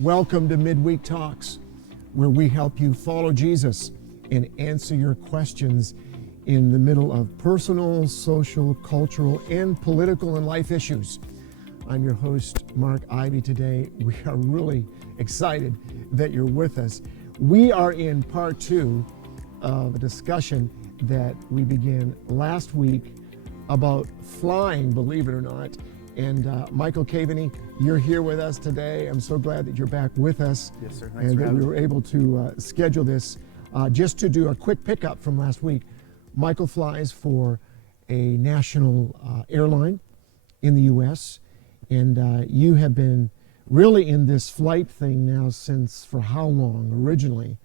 Welcome to Midweek Talks, where we help you follow Jesus and answer your questions in the middle of personal, social, cultural, and political and life issues. I'm your host, Mark Ivy. Today, we are really excited that you're with us. We are in part two of a discussion that we began last week about flying, believe it or not. And Michael Caveney, you're here with us today. I'm so glad that you're back with us. Yes, sir. Thanks and for that we having were able to schedule this. Just to do a quick pickup from last week, Michael flies for a national airline in the U.S., and you have been really in this flight thing now since, for how long originally?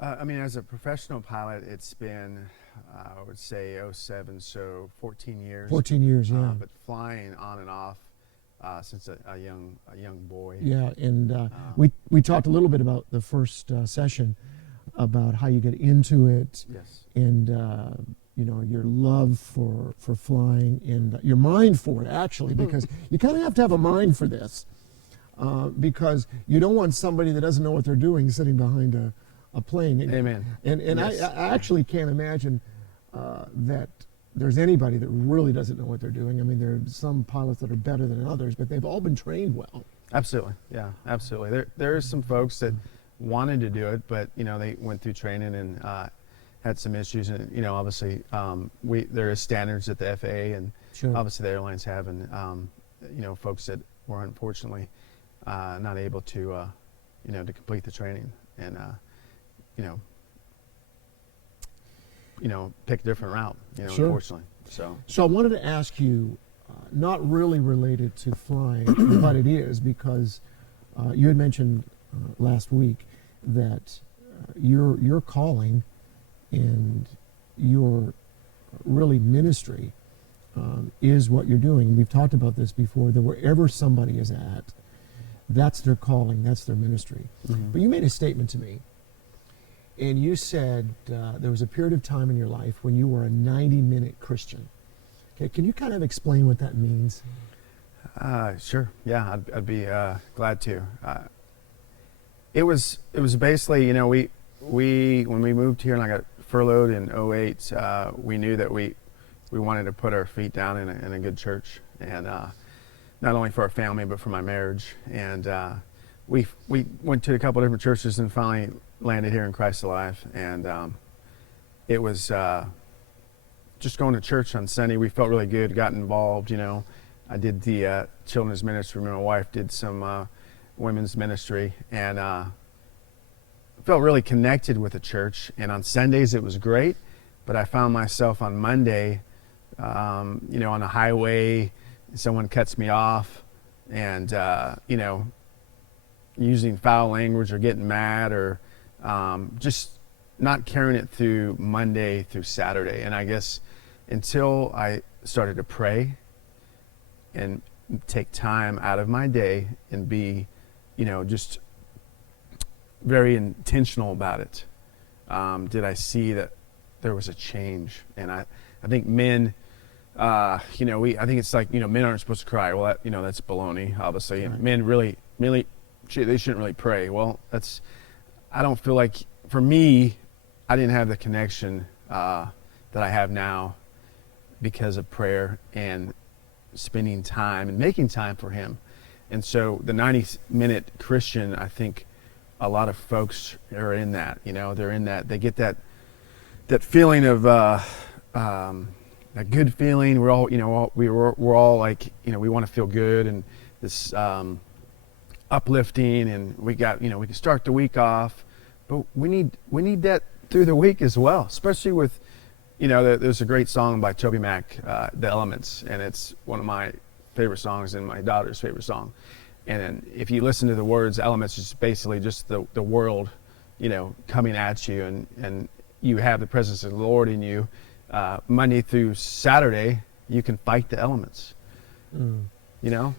As a professional pilot, it's been, I would say, '07, so 14 years. 14 years, yeah. But flying on and off since a young boy. Yeah, and we talked a little bit about the first session about how you get into it. Yes. And your love for flying and your mind for it, actually, because you kind of have to have a mind for this, because you don't want somebody that doesn't know what they're doing sitting behind a plane. Amen. And Yes. I actually can't imagine that there's anybody that really doesn't know what they're doing. I mean, there are some pilots that are better than others, but they've all been trained well. Absolutely. Yeah, absolutely. There are some folks that wanted to do it, but they went through training and had some issues, and obviously there is standards at the FAA, and Sure. obviously the airlines have, and folks that were unfortunately not able to to complete the training and pick a different route, Sure. unfortunately. So I wanted to ask you, not really related to flying, but it is, because you had mentioned last week that your calling and your really ministry is what you're doing. We've talked about this before, that wherever somebody is at, that's their calling, that's their ministry. Mm-hmm. But you made a statement to me, and you said there was a period of time in your life when you were a 90-minute Christian. Okay, can you kind of explain what that means? Sure. Yeah, I'd be glad to. It was basically, we when we moved here and I got furloughed in '08, we knew that we wanted to put our feet down in a good church, and not only for our family but for my marriage. And we went to a couple different churches and finally landed here in Christ Alive. And it was just going to church on Sunday. We felt really good, got involved. I did the children's ministry. My wife did some women's ministry, and felt really connected with the church. And on Sundays it was great, but I found myself on Monday, on the highway, someone cuts me off, and using foul language or getting mad, or just not carrying it through Monday through Saturday. And I guess until I started to pray and take time out of my day and be, just very intentional about it, did I see that there was a change. And I think men, I think it's like, men aren't supposed to cry. Well, that's baloney, obviously. And men really, they shouldn't really pray. Well, I don't feel like, for me, I didn't have the connection that I have now because of prayer and spending time and making time for Him. And so the 90-minute Christian, I think a lot of folks are in that. They're in that. They get that feeling of that good feeling. We're all we're all like, we want to feel good, and this uplifting, and we can start the week off, but we need that through the week as well, especially with there's a great song by Toby Mac, The Elements, and it's one of my favorite songs and my daughter's favorite song. And then if you listen to the words, Elements is basically just the world coming at you, and you have the presence of the Lord in you. Monday through Saturday you can fight the elements.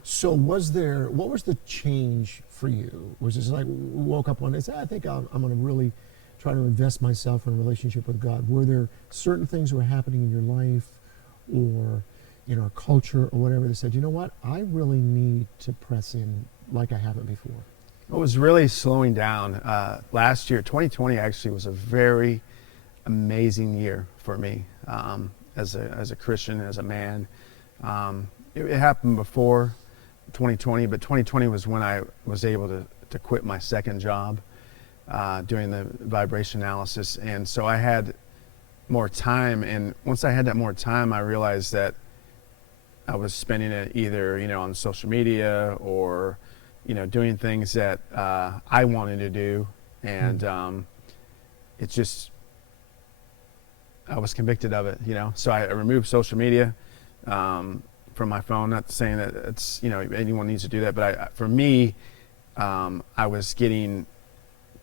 So what was the change for you? Was it like woke up one day and said, I think I'm going to really try to invest myself in a relationship with God? Were there certain things that were happening in your life or in our culture or whatever that said, you know what, I really need to press in like I haven't before? It was really slowing down. Last year, 2020 actually was a very amazing year for me as a Christian, as a man. It happened before 2020, but 2020 was when I was able to quit my second job doing the vibration analysis. And so I had more time. And once I had that more time, I realized that I was spending it either, on social media or, doing things that I wanted to do. And it just, I was convicted of it, So I removed social media from my phone. Not saying that it's, anyone needs to do that, but for me, I was getting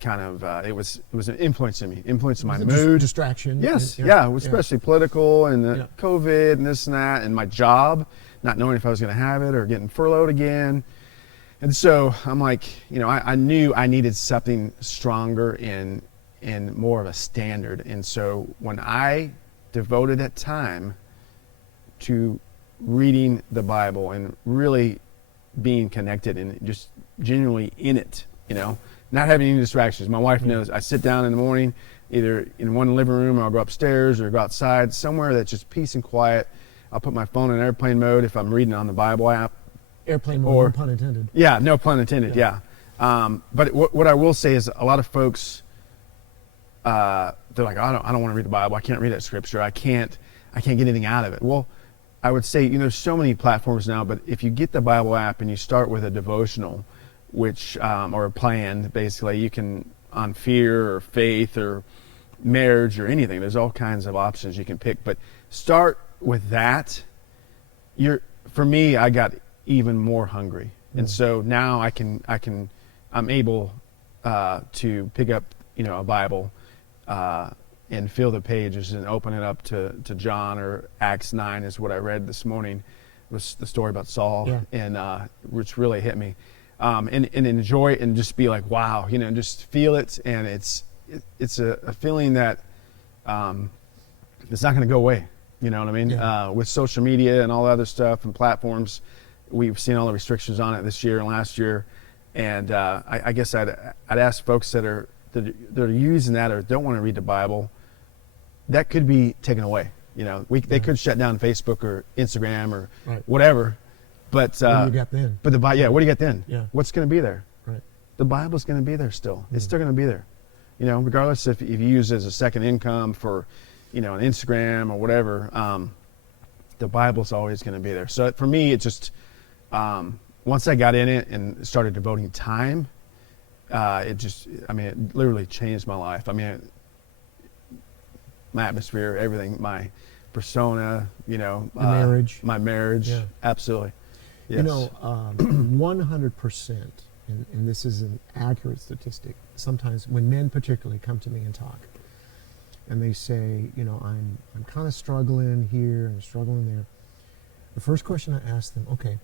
kind of, it was influencing me, influencing my mood. Distraction. Yes, and, yeah, especially political and the Yeah. COVID and this and that, and my job, not knowing if I was going to have it or getting furloughed again. And so I'm like, I knew I needed something stronger and more of a standard. And so when I devoted that time to reading the Bible and really being connected and just genuinely in it, not having any distractions. My wife knows I sit down in the morning, either in one living room or I'll go upstairs or go outside, somewhere that's just peace and quiet. I'll put my phone in airplane mode if I'm reading on the Bible app. Airplane mode, no pun intended. Yeah, no pun intended, yeah. But what I will say is a lot of folks, they're like, I don't want to read the Bible. I can't read that scripture. I can't get anything out of it. Well, I would say, there's so many platforms now, but if you get the Bible app and you start with a devotional, which, or a plan, basically, you can, on fear or faith or marriage or anything, there's all kinds of options you can pick, but start with that. For me, I got even more hungry. And so now I'm able to pick up, a Bible, and fill the pages and open it up to John, or Acts 9 is what I read this morning. It was the story about Saul, and which really hit me. And enjoy it and just be like, wow, just feel it. And it's a feeling that it's not going to go away. You know what I mean? Yeah. With social media and all the other stuff and platforms, we've seen all the restrictions on it this year and last year. And I guess I'd ask folks that are using that or don't want to read the Bible, that could be taken away. They could shut down Facebook or Instagram or whatever. But what do you got then? But what do you got then? Yeah. What's going to be there? Right. The Bible's going to be there still. It's still going to be there. Regardless if you use it as a second income for, an Instagram or whatever, the Bible's always going to be there. So for me, it just, once I got in it and started devoting time, it literally changed my life. My atmosphere, everything, my persona, my marriage, absolutely. Yes. 100%, and this is an accurate statistic. Sometimes when men particularly come to me and talk, and they say, I'm kind of struggling here and struggling there. The first question I ask them, okay,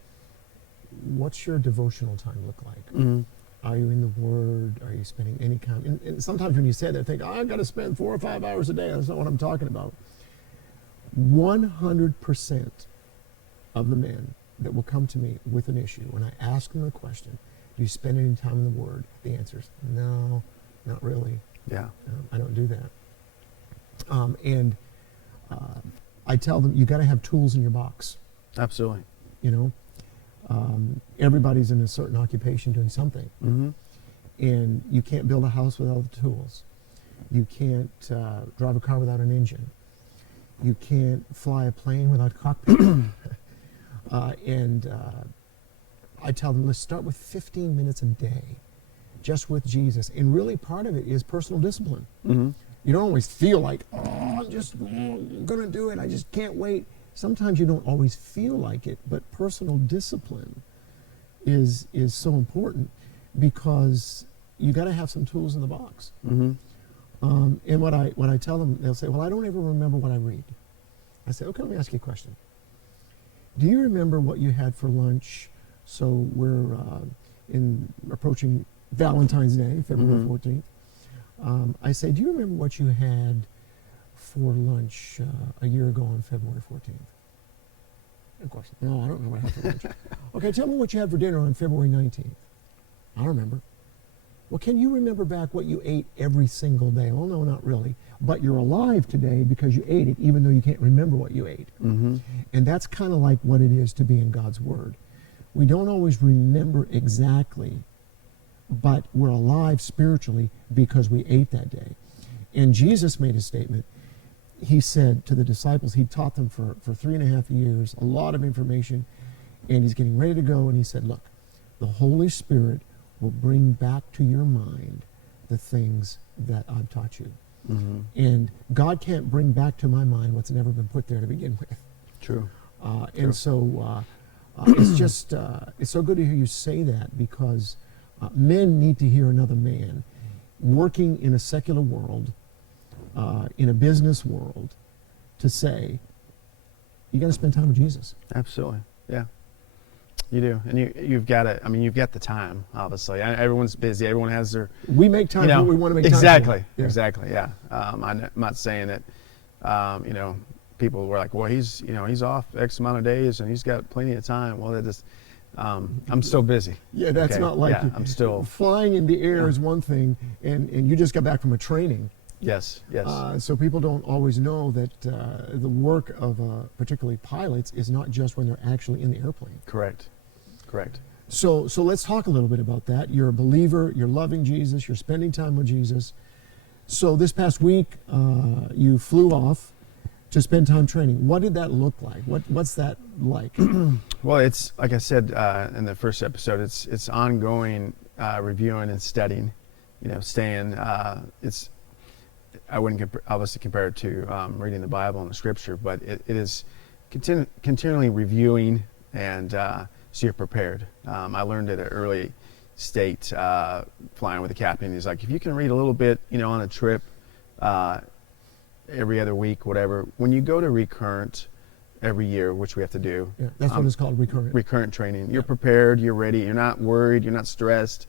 what's your devotional time look like? Mm-hmm. Are you in the Word? Are you spending any time? And sometimes when you say that, I think, I've got to spend 4 or 5 hours a day. That's not what I'm talking about. 100% of the men that will come to me with an issue, when I ask them the question, do you spend any time in the Word? The answer is no, not really. Yeah. I don't do that. I tell them, you got to have tools in your box. Absolutely. Everybody's in a certain occupation doing something. Mm-hmm. And you can't build a house without the tools. You can't drive a car without an engine. You can't fly a plane without a cockpit. I tell them, let's start with 15 minutes a day, just with Jesus. And really part of it is personal discipline. Mm-hmm. You don't always feel like, I'm going to do it. I just can't wait. Sometimes you don't always feel like it, but personal discipline is so important because you got to have some tools in the box. Mm-hmm. And what I tell them, they'll say, well, I don't ever remember what I read. I say, okay, let me ask you a question. Do you remember what you had for lunch? So we're approaching Valentine's Day, February 14th. I say, do you remember what you had for lunch a year ago on February 14th? Of course, no, I don't know what I had for lunch. Okay, tell me what you had for dinner on February 19th. I don't remember. Well, can you remember back what you ate every single day? Well, no, not really. But you're alive today because you ate it, even though you can't remember what you ate. Mm-hmm. And that's kind of like what it is to be in God's Word. We don't always remember exactly, but we're alive spiritually because we ate that day. And Jesus made a statement. He said to the disciples, he taught them for 3.5 years, a lot of information, and he's getting ready to go, and he said, look, the Holy Spirit will bring back to your mind the things that I've taught you. Mm-hmm. And God can't bring back to my mind what's never been put there to begin with. True. And so it's just, it's so good to hear you say that, because men need to hear another man working in a secular world, in a business world, to say, you got to spend time with Jesus. Absolutely. Yeah. You do. And you've got it. I mean, you've got the time, obviously. Everyone's busy. Everyone has their... We make time for what we want to make exactly, time for. Exactly. Yeah. I'm not saying that, people were like, well, he's off X amount of days and he's got plenty of time. Well, that just, I'm still busy. Yeah, that's okay? not like... Yeah, I'm still... Flying in the air is one thing, and you just got back from a training. Yes, yes. So people don't always know that the work of particularly pilots is not just when they're actually in the airplane. Correct. So let's talk a little bit about that. You're a believer, you're loving Jesus, you're spending time with Jesus. So this past week, you flew off to spend time training. What did that look like? What's that like? Well, it's, like I said in the first episode, it's ongoing reviewing and studying, staying, I wouldn't obviously compare it to reading the Bible and the Scripture, but it is continually reviewing, and so you're prepared. I learned at an early state, flying with the captain. He's like, if you can read a little bit, on a trip, every other week, whatever. When you go to recurrent every year, which we have to do, Yeah, that's what it's called, recurrent. Recurrent training. You're prepared. You're ready. You're not worried. You're not stressed.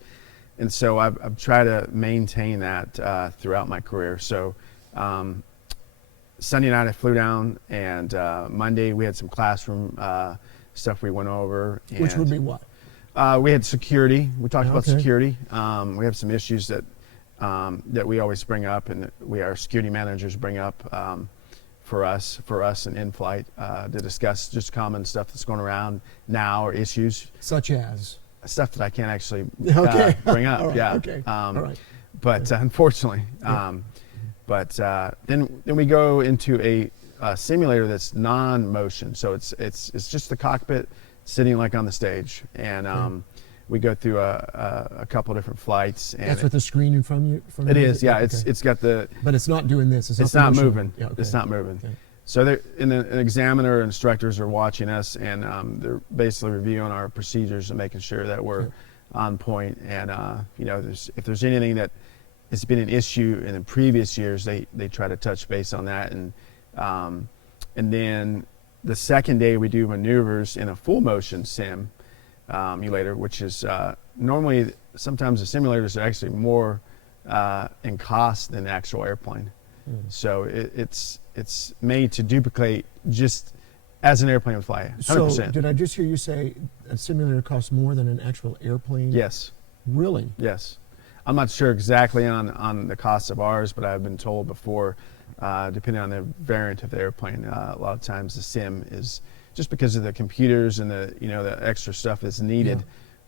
And so I've tried to maintain that throughout my career. So Sunday night I flew down, and Monday we had some classroom stuff we went over. And Which would be what? We had security. We talked about Okay. security. We have some issues that we always bring up, and our security managers bring up for us and in flight to discuss just common stuff that's going around now, or issues. Such as? Stuff that I can't actually Okay. bring up. All right, Yeah. okay. All right. But unfortunately, then we go into a simulator that's non-motion. So it's just the cockpit sitting like on the stage, and we go through a couple different flights. And That's with the screen in front of you? it is. Yeah. Okay. It's got the. But it's not doing this. It's not motion. moving. Yeah, okay. It's not moving. Okay. So an examiner, instructors are watching us, and they're basically reviewing our procedures and making sure that we're on point. And if there's anything that has been an issue in the previous years, they try to touch base on that. And then the second day we do maneuvers in a full motion simulator, which is normally sometimes the simulators are actually more in cost than the actual airplane. So it's made to duplicate just as an airplane would fly, 100%. So did I just hear you say a simulator costs more than an actual airplane? Yes. Really? Yes. I'm not sure exactly on the cost of ours, but I've been told before, depending on the variant of the airplane, a lot of times the sim is just because of the computers and the extra stuff that's needed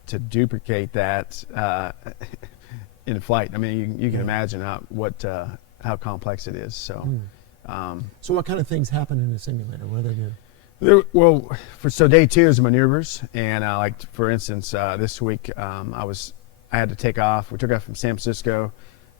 to duplicate that in flight. I mean, you can imagine how complex it is. So, So what kind of things happen in a simulator? What do they do? Well, so day 2 is maneuvers, and like for instance, this week I had to take off. We took off from San Francisco,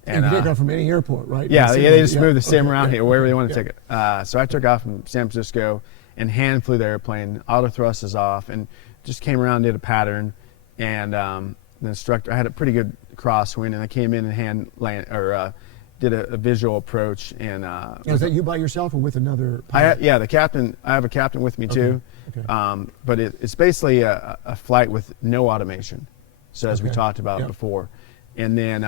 And you take off from any airport, right? Yeah, they just move the sim Okay, around yeah, here wherever they want to yeah. take it. So I took off from San Francisco and hand flew the airplane. Auto thrust is off, and just came around, did a pattern, and the instructor. I had a pretty good crosswind, and I came in and did a visual approach. And Is that you by yourself or with another? the captain. I have a captain with me too. Okay. But it's basically a flight with no automation. So as we Okay. talked about Yep. before, and then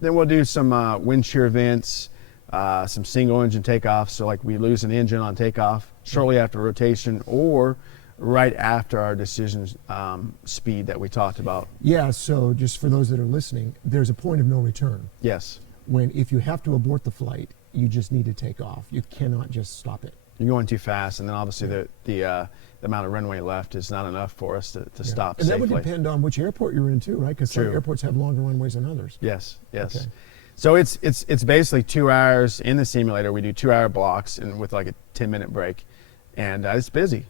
we'll do some wind shear events, some single engine takeoffs. So like we lose an engine on takeoff shortly after rotation, or right after our decision speed that we talked about. Yeah, so just for those that are listening, there's a point of no return. Yes. When if you have to abort the flight, you just need to take off. You cannot just stop it. You're going too fast, and then obviously the amount of runway left is not enough for us to stop And safely. that would depend on which airport you're in too, right? Because some True. airports have longer runways than others. Yes. Okay. So it's basically 2 hours in the simulator. We do 2-hour blocks and with like a 10-minute break, and it's busy,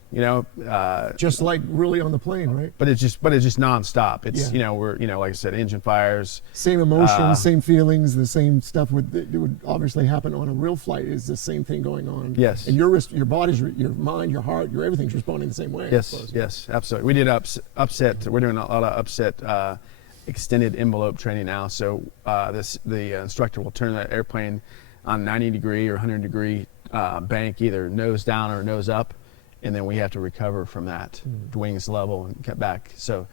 Just like really on the plane, right? But it's just nonstop. It's Yeah. we're like I said, engine fires. Same emotions, same feelings, the same stuff that would obviously happen on a real flight is the same thing going on. Yes. And your body's, your mind, your heart, your everything's responding the same way. I suppose. Yes, absolutely. We did upset. We're doing a lot of upset extended envelope training now. So the instructor will turn the airplane on 90-degree or 100-degree bank, either nose down or nose up, and then we have to recover from that, wings level and get back. So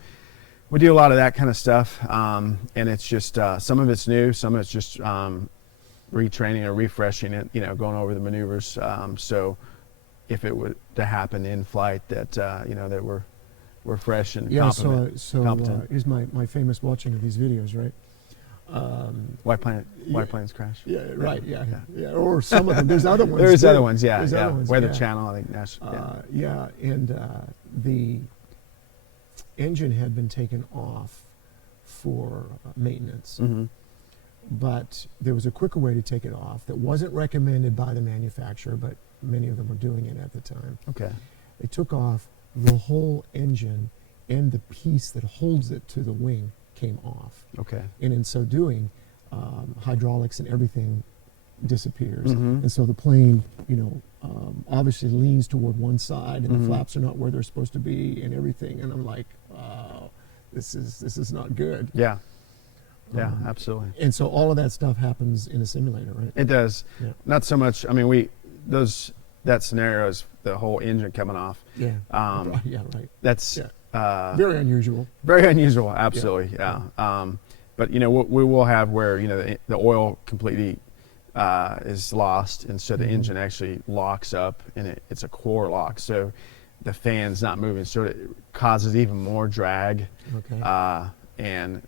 we do a lot of that kind of stuff, and it's just some of it's new, some of it's just retraining or refreshing it, going over the maneuvers. So if it were to happen in flight, that that we're fresh and competent. Here's my famous watching of these videos, right? White planes crash. Yeah, right. Yeah. Or some of them. There's other ones. There's too. other ones. Yeah. There's other ones, Weather yeah. Channel, I think. And the engine had been taken off for maintenance, Mm-hmm. but there was a quicker way to take it off that wasn't recommended by the manufacturer, but many of them were doing it at the time. Okay. They took off the whole engine, and the piece that holds it to the wing came off. Okay. And in so doing, hydraulics and everything disappears. Mm-hmm. And so the plane, obviously leans toward one side, and Mm-hmm. the flaps are not where they're supposed to be, and everything. And I'm like, this is not good. Yeah. Yeah. Absolutely. And so all of that stuff happens in a simulator, right? It does. Yeah. Not so much. I mean, that scenario is the whole engine coming off. Yeah. Yeah. Right. That's Very unusual. very unusual. Absolutely. Yeah. But we will have where the oil completely is lost, and so the Mm-hmm. engine actually locks up, and it's a core lock, so the fan's not moving, so it causes even more drag. Okay. And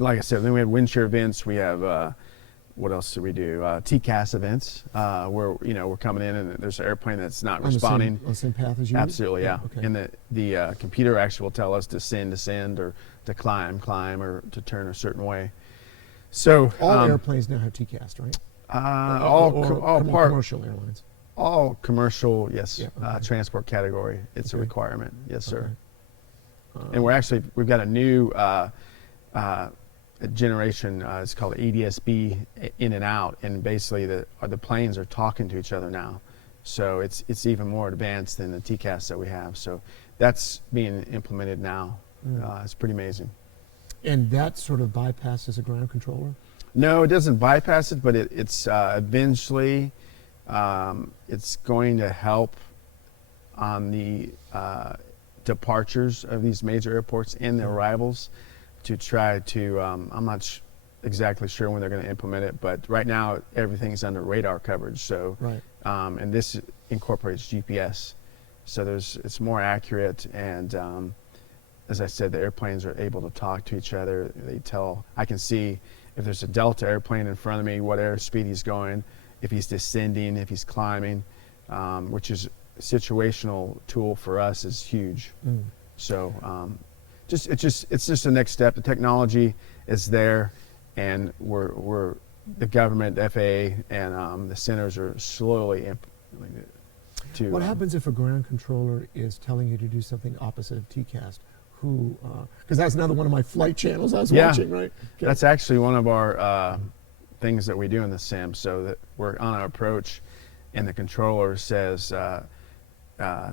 like I said, then we have wind shear events. We have what else do we do? TCAS events, where we're coming in and there's an airplane that's not responding. On the same path as you? Absolutely, yeah. Okay. And the computer actually will tell us to descend, or to climb, or to turn a certain way. So all airplanes now have TCAS, right? all commercial airlines. all commercial, yes. Yeah, okay. Transport category, it's a Okay. requirement, yes, sir. Okay. And we've got a new generation. It's called ADSB, in and out, and basically the planes are talking to each other now. So it's even more advanced than the TCAS that we have. So that's being implemented now. It's pretty amazing. And that sort of bypasses a ground controller? No, it doesn't bypass it, but it's eventually it's going to help on the departures of these major airports and the arrivals, to try to, I'm not exactly sure when they're going to implement it, but right now everything's under radar coverage. So, Right. And this incorporates GPS, so it's more accurate, and as I said, the airplanes are able to talk to each other. I can see if there's a Delta airplane in front of me, what airspeed he's going, if he's descending, if he's climbing, which is a situational tool for us is huge. So it's just the next step. The technology is there, and we're the government, the FAA, and the centers are slowly implementing it. What happens if a ground controller is telling you to do something opposite of TCAS? Because that's another one of my flight channels I was watching, right? Okay. That's actually one of our things that we do in the sim. So that we're on an approach, and the controller says,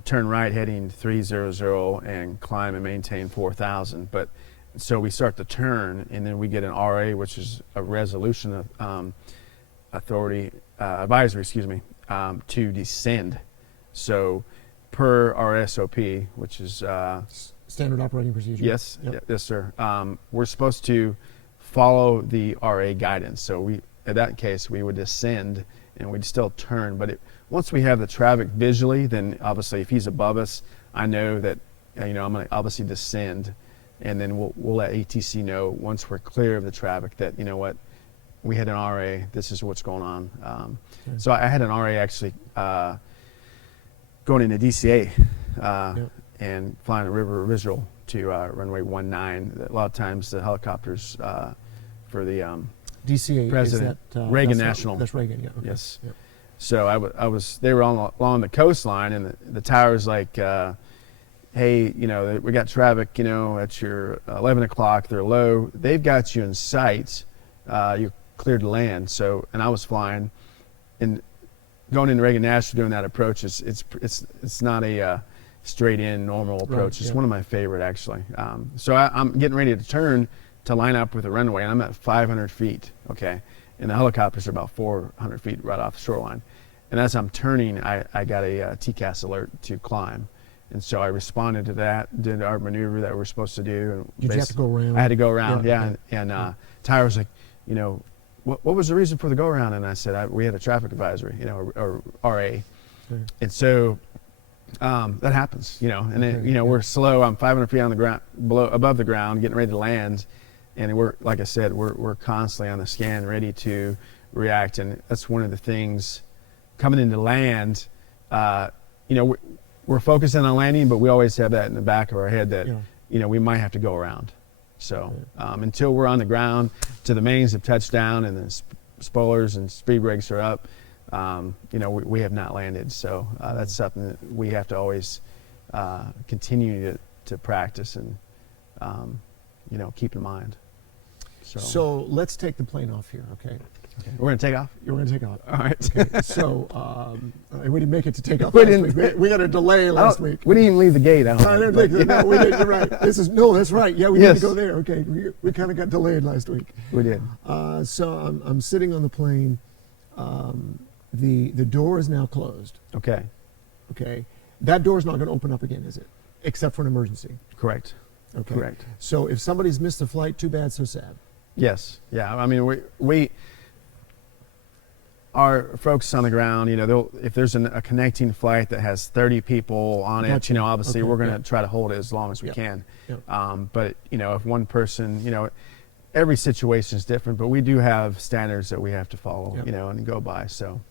turn right heading 300 and climb and maintain 4,000. But so we start the turn, and then we get an RA, which is a resolution authority advisory, to descend. So per our SOP, which is Standard operating procedure. yes, Yep. yes, sir. We're supposed to follow the RA guidance. So in that case, we would descend and we'd still turn, but once we have the traffic visually, then obviously if he's above us, I know that, I'm going to obviously descend, and then we'll let ATC know once we're clear of the traffic that, what, we had an RA, this is what's going on. So I had an RA actually going into DCA and flying a river visual to runway 19. A lot of times the helicopters for the DCA, President is that, Reagan National. That's Reagan, yeah. Okay. Yes. Yep. So they were along the coastline, and the tower's like, hey, we got traffic, at your 11 o'clock, they're low. They've got you in sight. You're cleared to land. So, and I was flying, and going into Reagan National doing that approach it's not a straight in normal approach. It's one of my favorite actually. So I'm getting ready to turn to line up with the runway, and I'm at 500 feet, okay? And the helicopters are about 400 feet right off the shoreline. And as I'm turning, I got a TCAS alert to climb. And so I responded to that, did our maneuver that we're supposed to do. And did you have to go around? I had to go around, yeah. Okay. And Tyler was like, what was the reason for the go around? And I said, we had a traffic advisory, or RA. Okay. And so that happens, and then, we're slow. I'm 500 feet on the ground, above the ground, getting ready to land. And we're, like I said, we're constantly on the scan, ready to react. And that's one of the things coming into land, we're focusing on landing, but we always have that in the back of our head that, we might have to go around. So until we're on the ground, to the mains have touched down and the spoilers and speed brakes are up, we have not landed. So that's something that we have to always continue to practice and, keep in mind. So let's take the plane off here, okay? We're going to take off? We're going to take off. All right. Okay, so we didn't make it to take off We last week. We got a delay last week. We didn't even leave the gate. I don't think so. No, we didn't. You're right. That's right. Yeah, we need to go there. Okay, we kind of got delayed last week. We did. So I'm sitting on the plane. The door is now closed. Okay. Okay. That door is not going to open up again, is it? Except for an emergency. Correct. Okay. Correct. So if somebody's missed the flight, too bad, so sad. Yes. Yeah. I mean, we our folks on the ground, if there's a connecting flight that has 30 people on it, Gotcha. Obviously we're going to try to hold it as long as we can. Yep. But, if one person, every situation is different, but we do have standards that we have to follow, and go by. So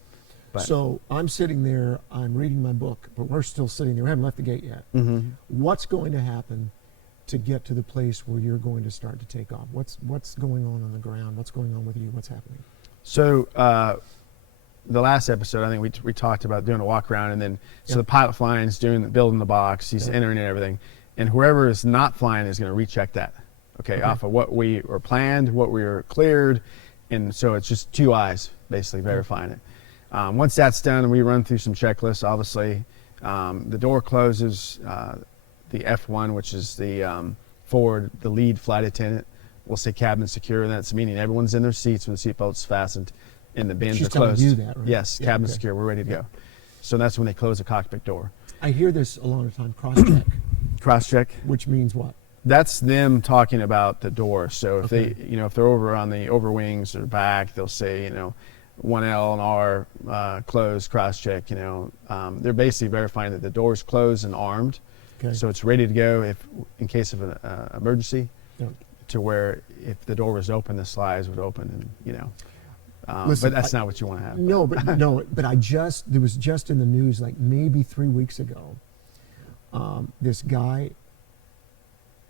I'm sitting there, I'm reading my book, but we're still sitting there. We haven't left the gate yet. Mm-hmm. What's going to happen to get to the place where you're going to start to take off? What's going on the ground? What's going on with you? What's happening? So the last episode, I think we talked about doing a walk around, and then the pilot flying is building the box, he's entering and everything, and whoever is not flying is going to recheck that, okay, off of what we were planned, what we were cleared, and so it's just two eyes basically verifying it. Once that's done, we run through some checklists. Obviously, the door closes. The F1, which is the the lead flight attendant, will say cabin secure. That's meaning everyone's in their seats with the seatbelts fastened and the bins She's are closed. Telling you that, right? Yes, cabin secure. We're ready to go. So that's when they close the cockpit door. I hear this a lot of time. Cross-check. Cross-check. Which means what? That's them talking about the door. So if they, if they're over on the over wings or back, they'll say, 1L and R closed, cross-check. They're basically verifying that the door is closed and armed. Okay. So it's ready to go in case of an emergency, to where if the door was open, the slides would open, and Listen, but that's not what you want to have. No, but there was just in the news like maybe 3 weeks ago. This guy,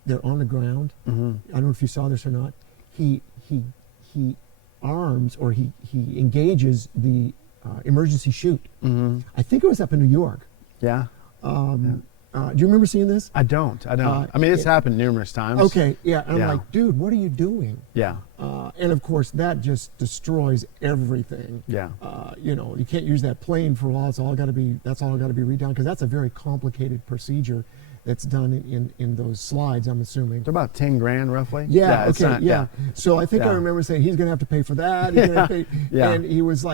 they're on the ground. Mm-hmm. I don't know if you saw this or not. He arms or he engages the emergency chute. Mm-hmm. I think it was up in New York. Yeah. Do you remember seeing this? I don't. I mean, it's happened numerous times. Okay, yeah. And I'm like, dude, what are you doing? Yeah. And of course, that just destroys everything. Yeah. You can't use that plane for all. That's all got to be redone, because that's a very complicated procedure that's done in those slides, I'm assuming. They're about 10 grand roughly. Yeah. Okay. So I think I remember saying he's going to have to pay for that. He's gonna pay, and he was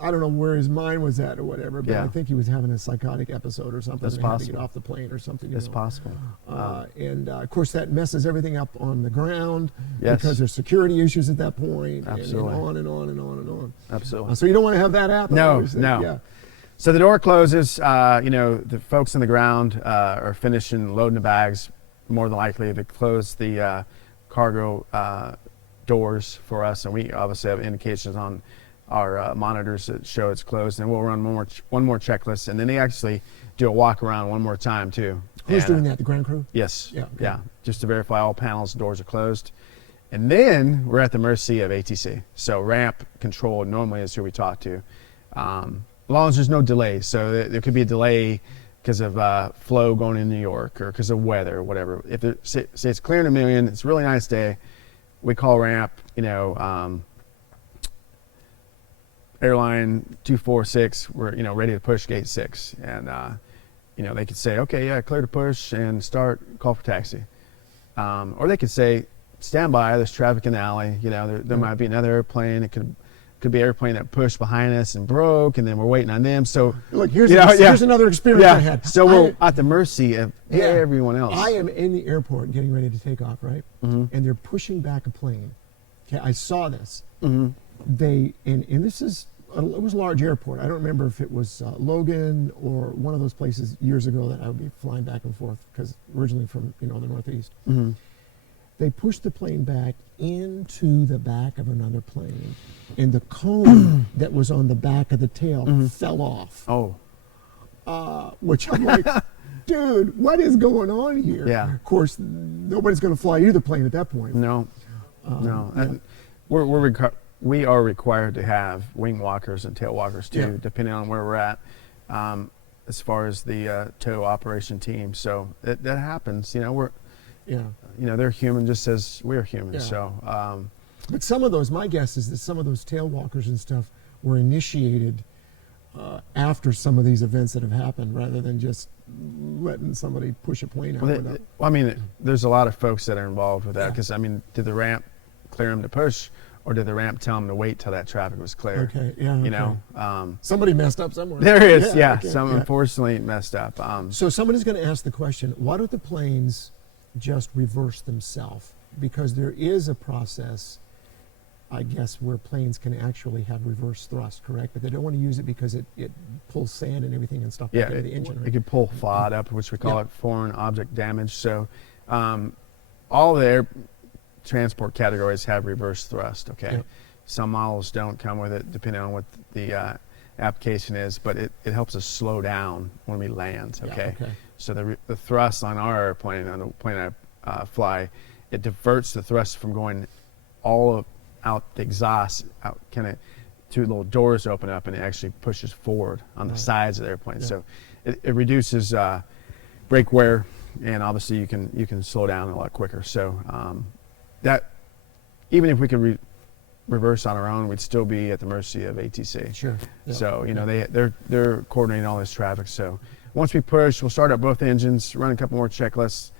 I don't know where his mind was at or whatever, but I think he was having a psychotic episode or something. That's possible. Had to get off the plane or something. That's possible. And of course that messes everything up on the ground, yes, because there's security issues at that point. Absolutely. And on and on and on and on. Absolutely. So you don't want to have that happen. No, obviously. no. Yeah. So the door closes. The folks on the ground are finishing loading the bags. More than likely, they close the cargo doors for us, and we obviously have indications on our monitors that show it's closed. And we'll run one more checklist, and then they actually do a walk around one more time too. Who's doing that? The ground crew? Yes. Yeah. Okay. Yeah. Just to verify all panels, doors are closed. And then we're at the mercy of ATC. So ramp control normally is who we talk to. As long as there's no delays. So there could be a delay because of flow going in New York or because of weather or whatever. If say it's clear in a million, it's a really nice day, we call ramp, Airline 246, we're ready to push gate 6. And they could say, okay, yeah, clear to push and start, call for taxi. Or they could say, stand by, there's traffic in the alley. There might be another airplane. It could be an airplane that pushed behind us and broke, and then we're waiting on them. So look, here's another experience I had. So we're at the mercy of everyone else. I am in the airport getting ready to take off, right? And they're pushing back a plane. Okay, I saw this. And this is it was a large airport. I don't remember if it was Logan or one of those places years ago that I would be flying back and forth because originally from the Northeast. They pushed the plane back into the back of another plane, and the cone that was on the back of the tail fell off. Which I'm like, dude, what is going on here? Yeah. Of course, nobody's going to fly either plane at that point. No. We are required to have wing walkers and tail walkers too, depending on where we're at, as far as the tow operation team. So that happens. They're human just as we're human. So, but some of those, my guess is that some of those tail walkers and stuff were initiated after some of these events that have happened, rather than just letting somebody push a plane out. There's a lot of folks that are involved with that because did the ramp clear them to push? Or did the ramp tell them to wait till that traffic was clear? Okay, yeah. Somebody messed up somewhere. There is, unfortunately messed up. So somebody's going to ask the question, why don't the planes just reverse themselves? Because there is a process, I guess, where planes can actually have reverse thrust, correct? But they don't want to use it because it pulls sand and everything and stuff back into the engine. Right? It could pull FOD up, which we call it foreign object damage. So all the air transport categories have reverse thrust. Some models don't come with it depending on what the application is, but it helps us slow down when we land. So the thrust on our airplane, on the plane I fly, it diverts the thrust from going all out the exhaust out, two little doors open up, and it actually pushes forward on the sides of the airplane. So it reduces brake wear, and obviously you can slow down a lot quicker. So that even if we could reverse on our own, we'd still be at the mercy of ATC. Sure. Yep. So they're coordinating all this traffic. So once we push, we'll start up both engines, run a couple more checklists.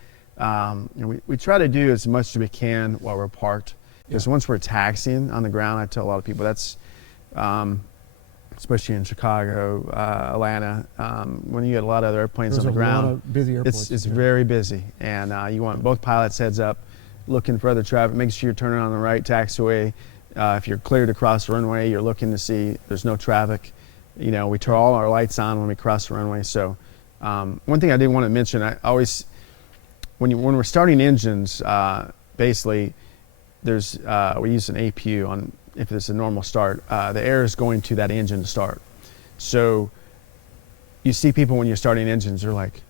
We try to do as much as we can while we're parked, because once we're taxiing on the ground, I tell a lot of people that's especially in Chicago, Atlanta, when you get a lot of other airplanes on the ground, a lot of busy airports. It's very busy, and you want both pilots heads up, looking for other traffic, making sure you're turning on the right taxiway. If you're cleared to cross the runway, you're looking to see there's no traffic. We turn all our lights on when we cross the runway. So one thing I did want to mention, I always, when we're starting engines, basically there's we use an APU on if it's a normal start. The air is going to that engine to start. So you see people when you're starting engines, they're like,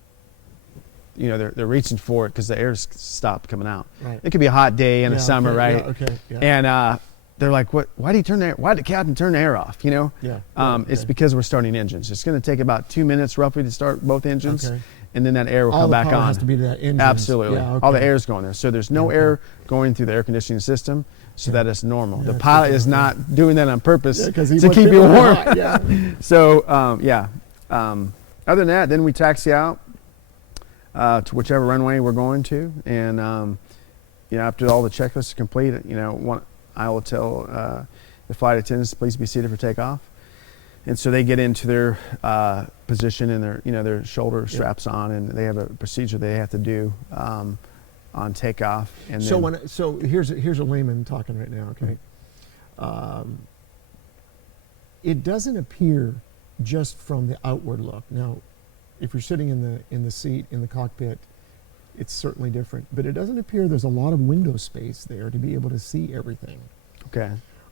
they're reaching for it because the air's stopped coming out. Right. It could be a hot day in the summer, right? And they're like, "What? Why did the captain turn the air off?" It's because we're starting engines. It's going to take about 2 minutes roughly to start both engines, and then that air will come back on. All the power has to be to that engine. Absolutely. All the air is going there. So there's no air going through the air conditioning system, so that is normal. The pilot is not doing that on purpose to keep you warm. So other than that, then we taxi out to whichever runway we're going to, and after all the checklists are complete, I will tell the flight attendants, please be seated for takeoff, and so they get into their position and their shoulder straps on, and they have a procedure they have to do on takeoff. And so here's a layman talking right now. Okay, it doesn't appear just from the outward look. Now, if you're sitting in the seat in the cockpit, it's certainly different. But it doesn't appear there's a lot of window space there to be able to see everything. Okay.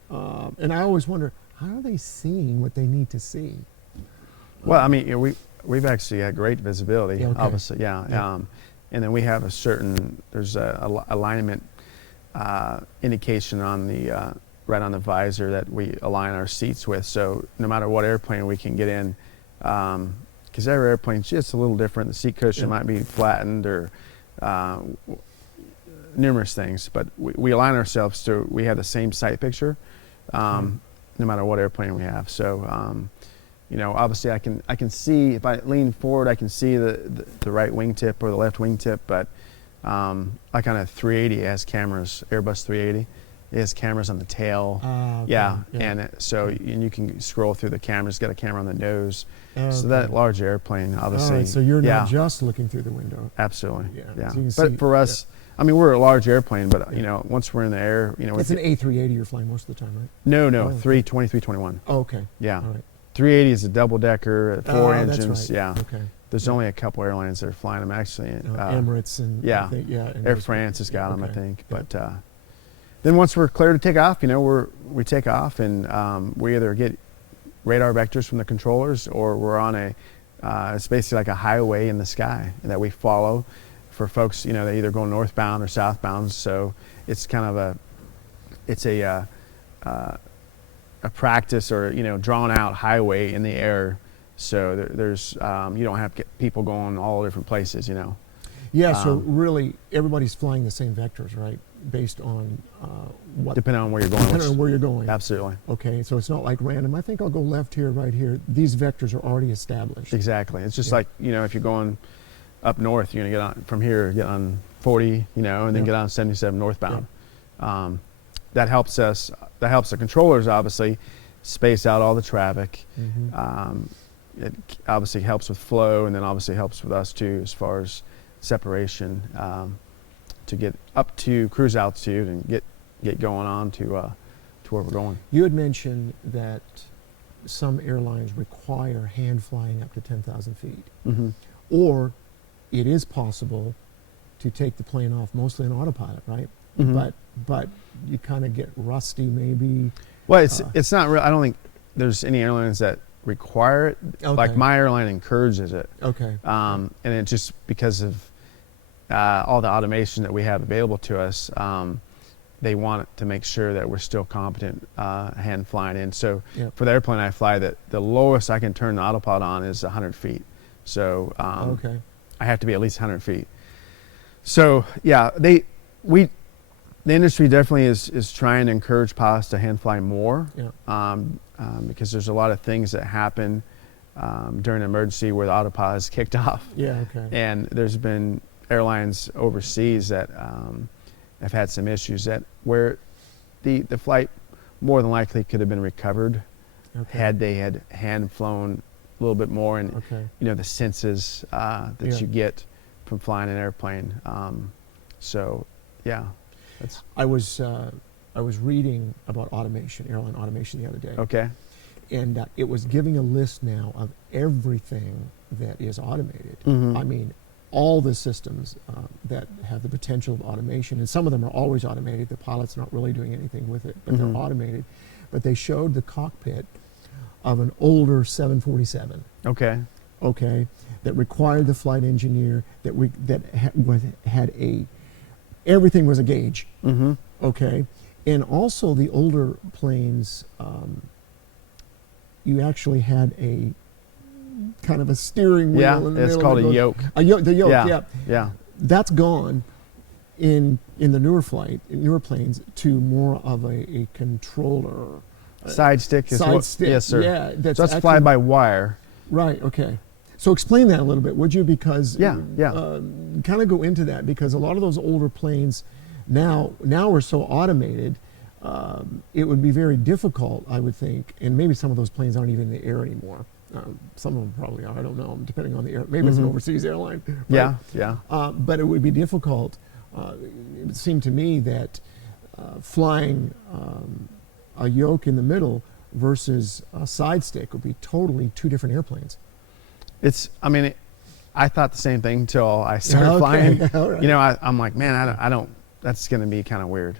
And I always wonder, how are they seeing what they need to see? Well, I mean, we've actually had great visibility, Yeah, okay. obviously, yeah. Yeah. And then we have there's a alignment indication on the right on the visor that we align our seats with. So no matter what airplane we can get in, because every airplane's just a little different. The seat cushion might be flattened or numerous things, but we align ourselves so we have the same sight picture, no matter what airplane we have. So, you know, obviously I can see, if I lean forward, I can see the right wingtip or the left wingtip, but like on a 380, it has cameras, Airbus 380. It has cameras on the tail. Okay. Yeah. And and you can scroll through the cameras, got a camera on the nose. Okay. So that large airplane, obviously. All right, so you're not just looking through the window. Absolutely. Yeah. Yeah. So you can But see, for us, I mean, we're a large airplane, but you know, once we're in the air, you know, it's an A380 you're flying most of the time, right? No, Oh, 321. Oh, okay. Yeah. All right. 380 is a double decker, 4 engines. That's right. Yeah. Okay. There's only a couple airlines that are flying them actually. Emirates and yeah. I think, and Air France has got them, I okay. think. Yeah. But then once we're clear to take off, you know, we take off and we either get radar vectors from the controllers or we're on it's basically like a highway in the sky that we follow for folks, you know, they either go northbound or southbound. So it's kind of a practice or, you know, drawn out highway in the air. So there's you don't have people going all different places, you know. Yeah, so really everybody's flying the same vectors, right? Based on what... Depending on where you're going. Depending on where you're going. Absolutely. Okay, so it's not like random. I think I'll go left here, right here. These vectors are already established. Exactly. It's just like, you know, if you're going up north, you're going to get on from here, get on 40, you know, and then get on 77 northbound. That helps us. That helps the controllers obviously space out all the traffic. It obviously helps with flow, and then obviously helps with us too as far as separation to get up to cruise altitude and get going on to where we're going. You had mentioned that some airlines require hand flying up to 10,000 feet, or it is possible to take the plane off mostly on autopilot, right? But you kind of get rusty, maybe. Well, it's not real. I don't think there's any airlines that require it. Okay. Like my airline encourages it. Okay. And it's just because of all the automation that we have available to us. They want to make sure that we're still competent hand flying in. So for the airplane I fly, the lowest I can turn the autopilot on is 100 feet. So I have to be at least 100 feet. So yeah, the industry definitely is trying to encourage pilots to hand fly more, because there's a lot of things that happen during an emergency where the autopilot is kicked off. Yeah, okay. And there's been airlines overseas that have had some issues where the flight more than likely could have been recovered had they had hand flown a little bit more, and you know, the senses that you get from flying an airplane. So yeah. I was reading about automation, airline automation the other day. Okay. And it was giving a list now of everything that is automated. I mean, all the systems that have the potential of automation, and some of them are always automated. The pilot's not really doing anything with it, but they're automated. But they showed the cockpit of an older 747. Okay, that required the flight engineer everything was a gauge. Okay, and also the older planes, you actually had a kind of a steering wheel. In the it's middle called a yoke. The yoke. Yeah. That's gone in the newer planes to more of a controller. Side stick is stick. Yes, sir. Yeah, that's fly by wire. Right. Okay. So explain that a little bit, would you? Because kind of go into that, because a lot of those older planes now are so automated. It would be very difficult, I would think, and maybe some of those planes aren't even in the air anymore. Some of them probably are. I don't know, depending on the air. Maybe it's an overseas airline. Right? Yeah. But it would be difficult. It would seem to me that flying a yoke in the middle versus a side stick would be totally two different airplanes. I thought the same thing until I started Okay. flying. All right. You know, I'm like, man, I don't, that's going to be kind of weird.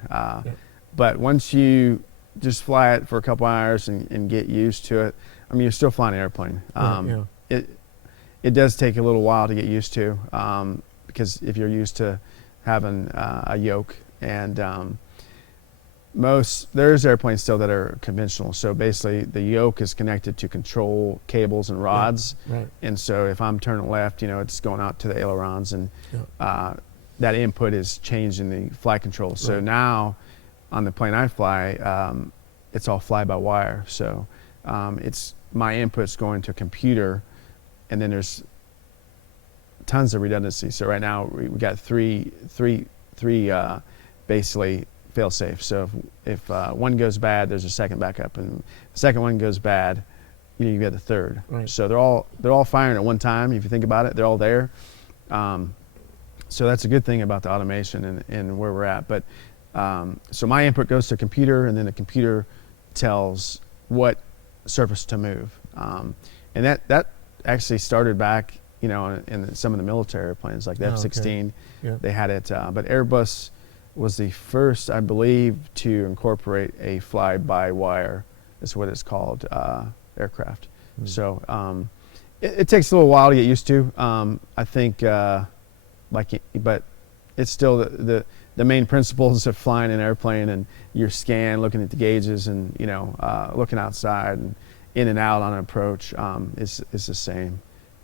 But once you just fly it for a couple hours and get used to it, I mean, you're still flying an airplane. It does take a little while to get used to, because if you're used to having a yoke, and there's airplanes still that are conventional. So basically the yoke is connected to control cables and rods. Right. And so if I'm turning left, you know, it's going out to the ailerons, and that input is changing the flight control. So now on the plane I fly, it's all fly-by-wire. So it's my input's going to a computer, and then there's tons of redundancy. So right now we got three basically fail-safe. So if one goes bad, there's a second backup, and the second one goes bad, you know, you get the third. Right. So they're all firing at one time. If you think about it, they're all there. So that's a good thing about the automation and where we're at. But so my input goes to a computer, and then the computer tells what surface to move. And that actually started back, you know, in some of the military airplanes like the F-16. Yeah. They had it, but Airbus was the first, I believe, to incorporate a fly-by-wire, is what it's called, aircraft. So it takes a little while to get used to. I think, but it's still the main principles of flying an airplane, and your scan, looking at the gauges, and you know, looking outside and in and out on an approach is the same.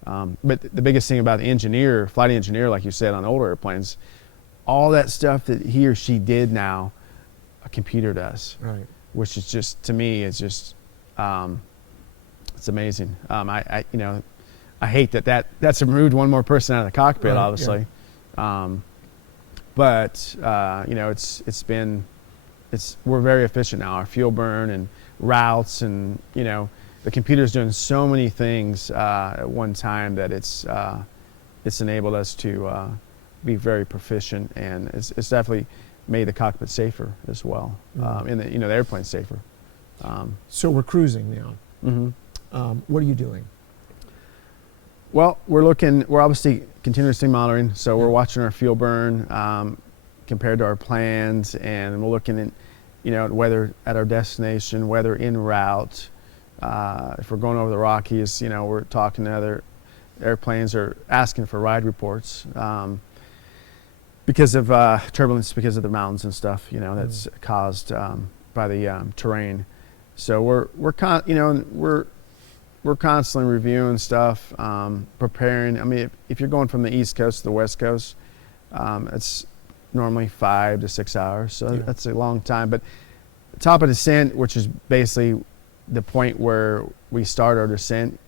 But the biggest thing about the flight engineer, like you said, on older airplanes, all that stuff that he or she did now, a computer does. Right. Which is just, to me, it's just, it's amazing. I hate that's removed one more person out of the cockpit, obviously. Yeah. But you know, we're very efficient now. Our fuel burn and routes, and you know, the computer's doing so many things at one time that it's enabled us to be very proficient, and it's definitely made the cockpit safer as well, and the airplane safer. So we're cruising now. Mm-hmm. What are you doing? Well, we're obviously continuously monitoring, so we're watching our fuel burn compared to our plans, and we're looking at, you know, weather at our destination, weather en route. If we're going over the Rockies, you know, we're talking to other airplanes or asking for ride reports because of turbulence, because of the mountains and stuff, you know, that's caused by the terrain. So we're constantly reviewing stuff, preparing. I mean, if you're going from the East Coast to the West Coast, it's normally 5 to 6 hours, so that's a long time. But top of descent, which is basically the point where we start our descent,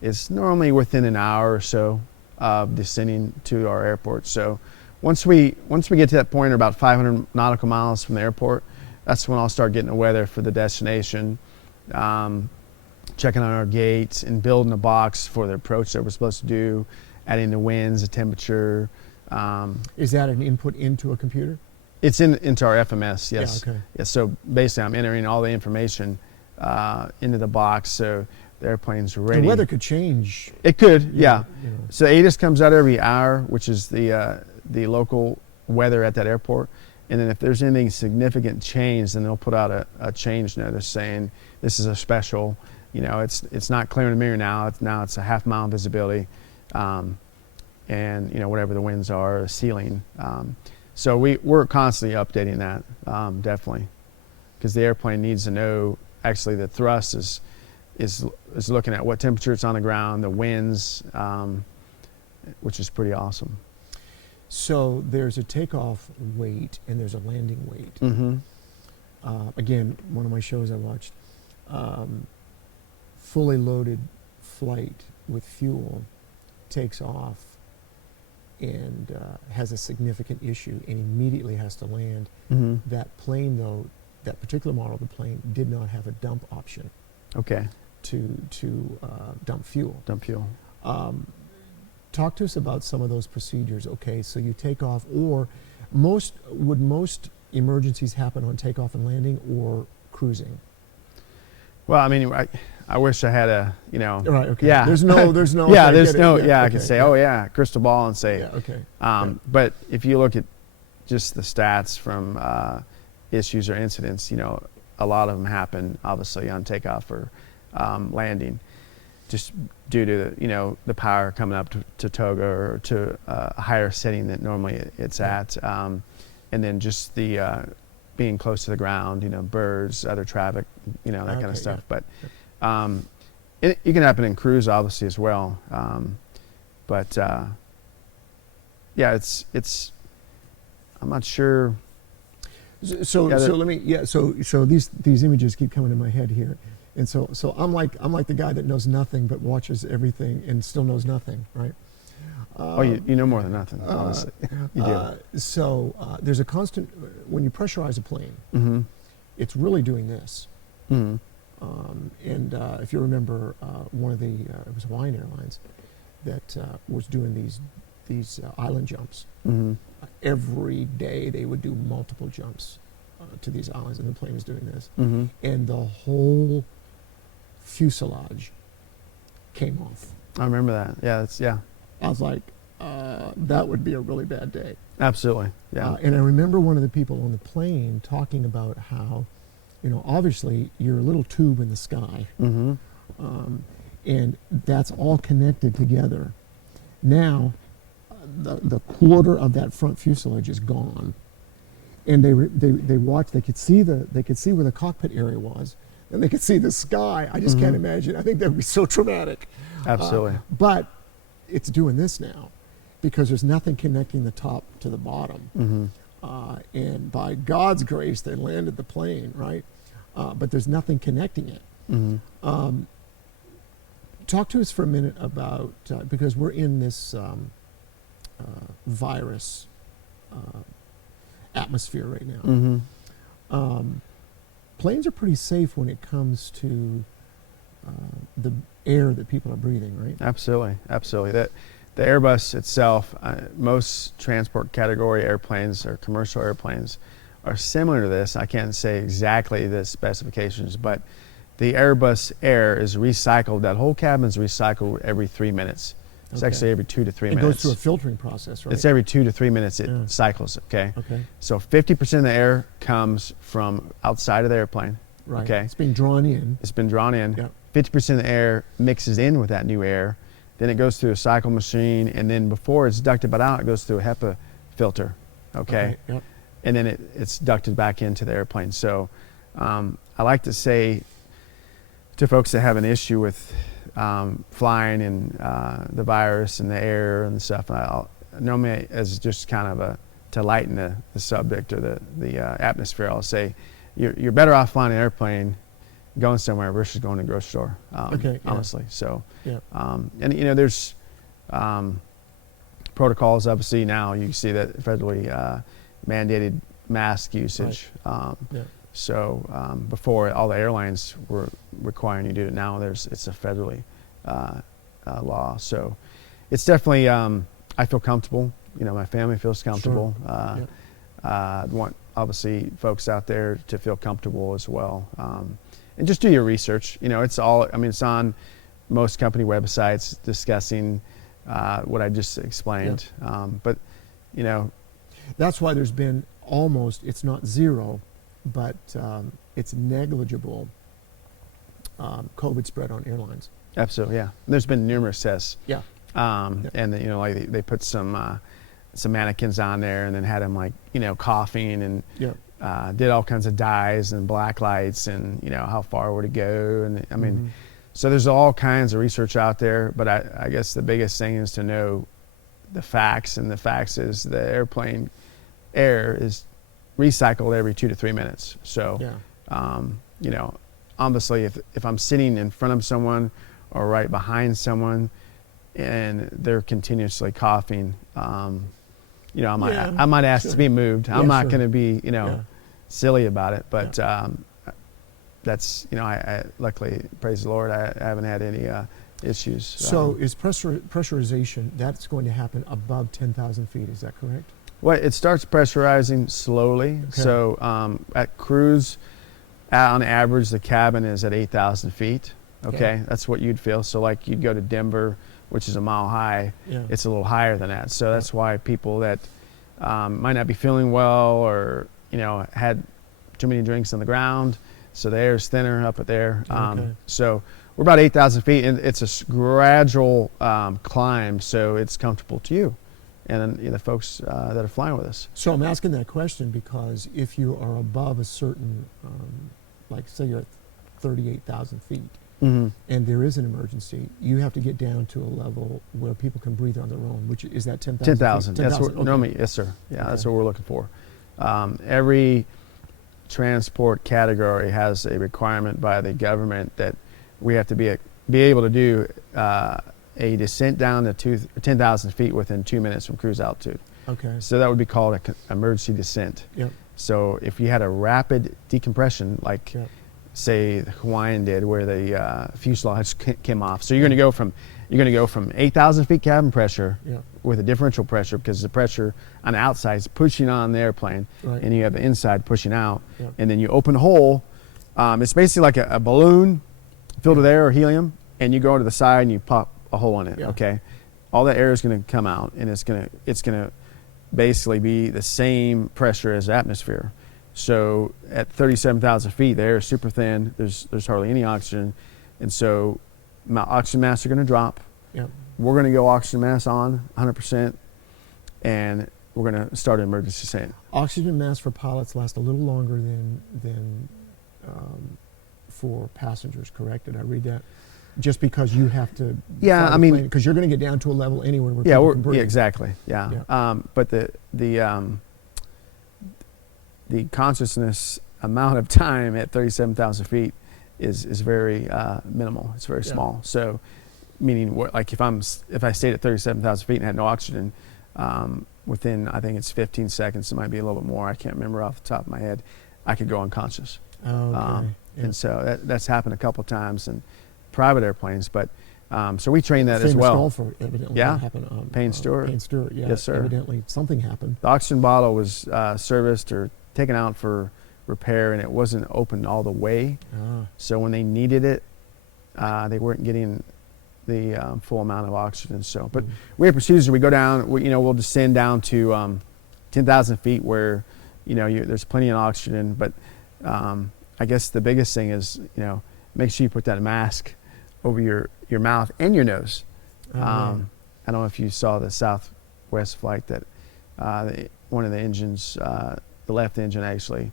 is normally within an hour or so of descending to our airport. So once we get to that point, or about 500 nautical miles from the airport, that's when I'll start getting the weather for the destination, checking on our gates and building a box for the approach that we're supposed to do, adding the winds, the temperature. Is that an input into a computer? It's into our FMS, yes. Yeah, okay. Yeah, so basically I'm entering all the information into the box, so the airplane's ready. The weather could change. It could, yeah. You know. So ATIS comes out every hour, which is the local weather at that airport. And then if there's anything significant change, then they'll put out a change notice saying this is a special. You know, it's not clearing the mirror now. It's a half-mile visibility, and you know, whatever the winds are, the ceiling. So we're constantly updating that, definitely, because the airplane needs to know. Actually, the thrust is looking at what temperature it's on the ground, the winds, which is pretty awesome. So there's a takeoff weight and there's a landing weight. Mm-hmm. Again, one of my shows I watched, fully loaded flight with fuel takes off and has a significant issue and immediately has to land. Mm-hmm. That plane, though, that particular model of the plane did not have a dump option. Okay. To dump fuel. Dump fuel. Talk to us about some of those procedures. Okay, so you take off, or would most emergencies happen on takeoff and landing or cruising? Well, I mean, I wish I had a, Right. Okay. yeah. There's no. Yeah, okay, there's get it, no, yeah, I okay, could say, yeah. oh yeah, crystal ball and say, Yeah. Okay. but if you look at just the stats from issues or incidents, a lot of them happen obviously on takeoff or landing, just due to the power coming up to toga or to a higher setting that normally it's at, and then just the being close to the ground, birds, other traffic, that kind of stuff. Yeah. But it can happen in cruise obviously as well. But yeah, it's I'm not sure. So let me so these images keep coming in my head here, and so I'm like the guy that knows nothing but watches everything and still knows nothing, right? You know more than nothing, honestly. You do. So there's a constant when you pressurize a plane. Mm-hmm. It's really doing this. Mm-hmm. And if you remember, one of the it was Hawaiian Airlines that was doing these island jumps. Mm-hmm. Every day they would do multiple jumps to these islands, and the plane was doing this, Mm-hmm. and the whole fuselage came off. I remember that. Yeah, I was like, that would be a really bad day. absolutely. Yeah. And I remember one of the people on the plane talking about how, obviously you're a little tube in the sky, Mm-hmm. and that's all connected together. Now, the quarter of that front fuselage is gone, and they watched. They could see where the cockpit area was, and they could see the sky. I just can't imagine. I think that would be so traumatic. Absolutely. But it's doing this now because there's nothing connecting the top to the bottom. Mm-hmm. And by God's grace, they landed the plane, right? But there's nothing connecting it. Mm-hmm. Talk to us for a minute about, because we're in this virus atmosphere right now. Mm-hmm. Planes are pretty safe when it comes to the air that people are breathing, right? Absolutely. The Airbus itself, most transport category airplanes or commercial airplanes are similar to this. I can't say exactly the specifications, but the Airbus air is recycled. That whole cabin is recycled every 3 minutes. It's actually every 2 to 3 minutes. It goes through a filtering process, right? It's every 2 to 3 minutes it cycles, okay? Okay. So 50% of the air comes from outside of the airplane. Right. Okay. It's being drawn in. It's been drawn in. Yep. 50% of the air mixes in with that new air. Then it goes through a cycle machine, and then before it's ducted back out, it goes through a HEPA filter, okay? Yep. And then it's ducted back into the airplane. So I like to say to folks that have an issue with flying and the virus and the air and stuff, I'll normally, as just kind of to lighten the subject or the atmosphere, I'll say you're better off flying an airplane going somewhere versus going to a grocery store, honestly. So, and there's protocols. Obviously now you see that federally mandated mask usage. Right. So before all the airlines were requiring you to do it. Now it's a federally law. So it's definitely I feel comfortable. My family feels comfortable. Sure. I want obviously folks out there to feel comfortable as well. And just do your research. It's on most company websites discussing what I just explained. But that's why there's been it's not zero, but it's negligible COVID spread on airlines. Absolutely, yeah. There's been numerous tests. Yeah. And like they put some mannequins on there and then had them coughing and did all kinds of dyes and black lights and how far would it go, and I mean so there's all kinds of research out there, but I guess the biggest thing is to know the facts, and the facts is the airplane air is recycled every 2 to 3 minutes. So obviously if I'm sitting in front of someone or right behind someone and they're continuously coughing, I might ask to be moved. I'm not going to be silly about it, but that's I luckily, praise the Lord, I haven't had any issues. So is pressurization, that's going to happen above 10,000 feet, is that correct? Well, it starts pressurizing slowly. Okay. So at cruise, On average, the cabin is at 8,000 feet. Okay, Okay. that's what you'd feel. So like you'd go to Denver, which is a mile high. Yeah. It's a little higher than that. So that's why people that might not be feeling well, or had too many drinks on the ground, so the air is thinner up at there. Okay. So we're about 8,000 feet, and it's a gradual climb, so it's comfortable to you and the folks that are flying with us. So I'm asking that question because if you are above a certain, like say you're at 38,000 feet, Mm-hmm. and there is an emergency, you have to get down to a level where people can breathe on their own, which is that 10,000? 10,000. That's what normally, yes, sir. Yeah, that's what we're looking for. Every transport category has a requirement by the government that we have to be able to do a descent down to 10,000 feet within 2 minutes from cruise altitude. Okay. So that would be called an emergency descent. Yep. So if you had a rapid decompression, like Yep. say the Hawaiian did, where the fuselage came off, so you're going to go from 8,000 feet cabin pressure Yep. with a differential pressure, because the pressure on the outside is pushing on the airplane, Right. and you have the inside pushing out, Yep. and then you open a hole. It's basically like a balloon filled with air or helium, and you go to the side and you pop a hole in it. Yeah. Okay, all that air is going to come out, and it's going to basically be the same pressure as the atmosphere. So at 37,000 feet, the air is super thin. There's hardly any oxygen, and so oxygen masks are going to drop. Yep. We're going to go oxygen mask on 100%, and we're going to start an emergency descent. Oxygen masks for pilots last a little longer than for passengers, correct? Did I read that? Just because you have to, Yeah, I mean, because you're going to get down to a level anywhere where yeah, people can breathe. yeah, exactly, yeah. But the consciousness amount of time at 37,000 feet is very minimal. It's very small. So, meaning like if I stayed at 37,000 feet and had no oxygen, within, I think it's 15 seconds, it might be a little bit more, I can't remember off the top of my head, I could go unconscious. Okay. Yeah. And so that's happened a couple times in private airplanes, but so we train that Famous as well. golfer, evidently, Yeah. that happened. Payne Stewart. Payne Stewart, yeah. Yes, sir. Evidently, something happened. The oxygen bottle was serviced or taken out for repair, and it wasn't open all the way. Ah. So when they needed it, they weren't getting the full amount of oxygen. So, but we have procedures where we go down. We'll descend down to 10,000 feet where there's plenty of oxygen. But I guess the biggest thing is make sure you put that mask over your mouth and your nose. I don't know if you saw the Southwest flight that one of the engines, the left engine actually,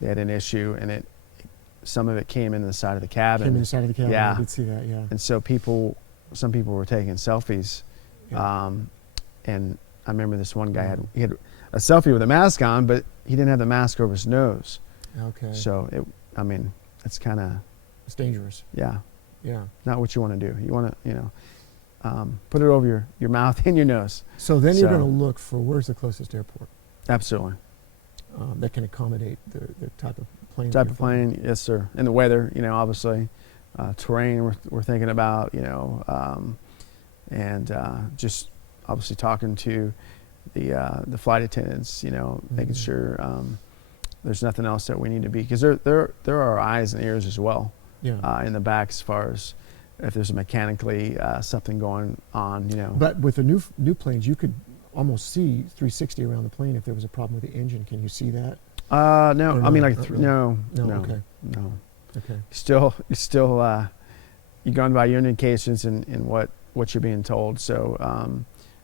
they had an issue, and some of it came in the side of the cabin. Came in the side of the cabin. Yeah. I did see that. Yeah. And so some people were taking selfies, Yeah. and I remember this one guy he had a selfie with a mask on, but he didn't have the mask over his nose. Okay. So it's kind of, It's dangerous. yeah, Yeah. not what you want to do. You want to put it over your mouth and your nose. So then you're So- going to look for where's the closest airport Absolutely. that can accommodate the type of plane. that Type you're of flying. plane, yes, sir. And the weather, obviously, terrain we're thinking about, and just obviously talking to the flight attendants, making sure there's nothing else that we need to be, because there are our eyes and ears as well, Yeah. in the back, as far as if there's mechanically something going on, But with the new planes, you could almost see 360 around the plane if there was a problem with the engine. Can you see that? No, Or I mean, no, like not really. no, Okay. no. Okay. Still, you're going by your indications and what you're being told. So,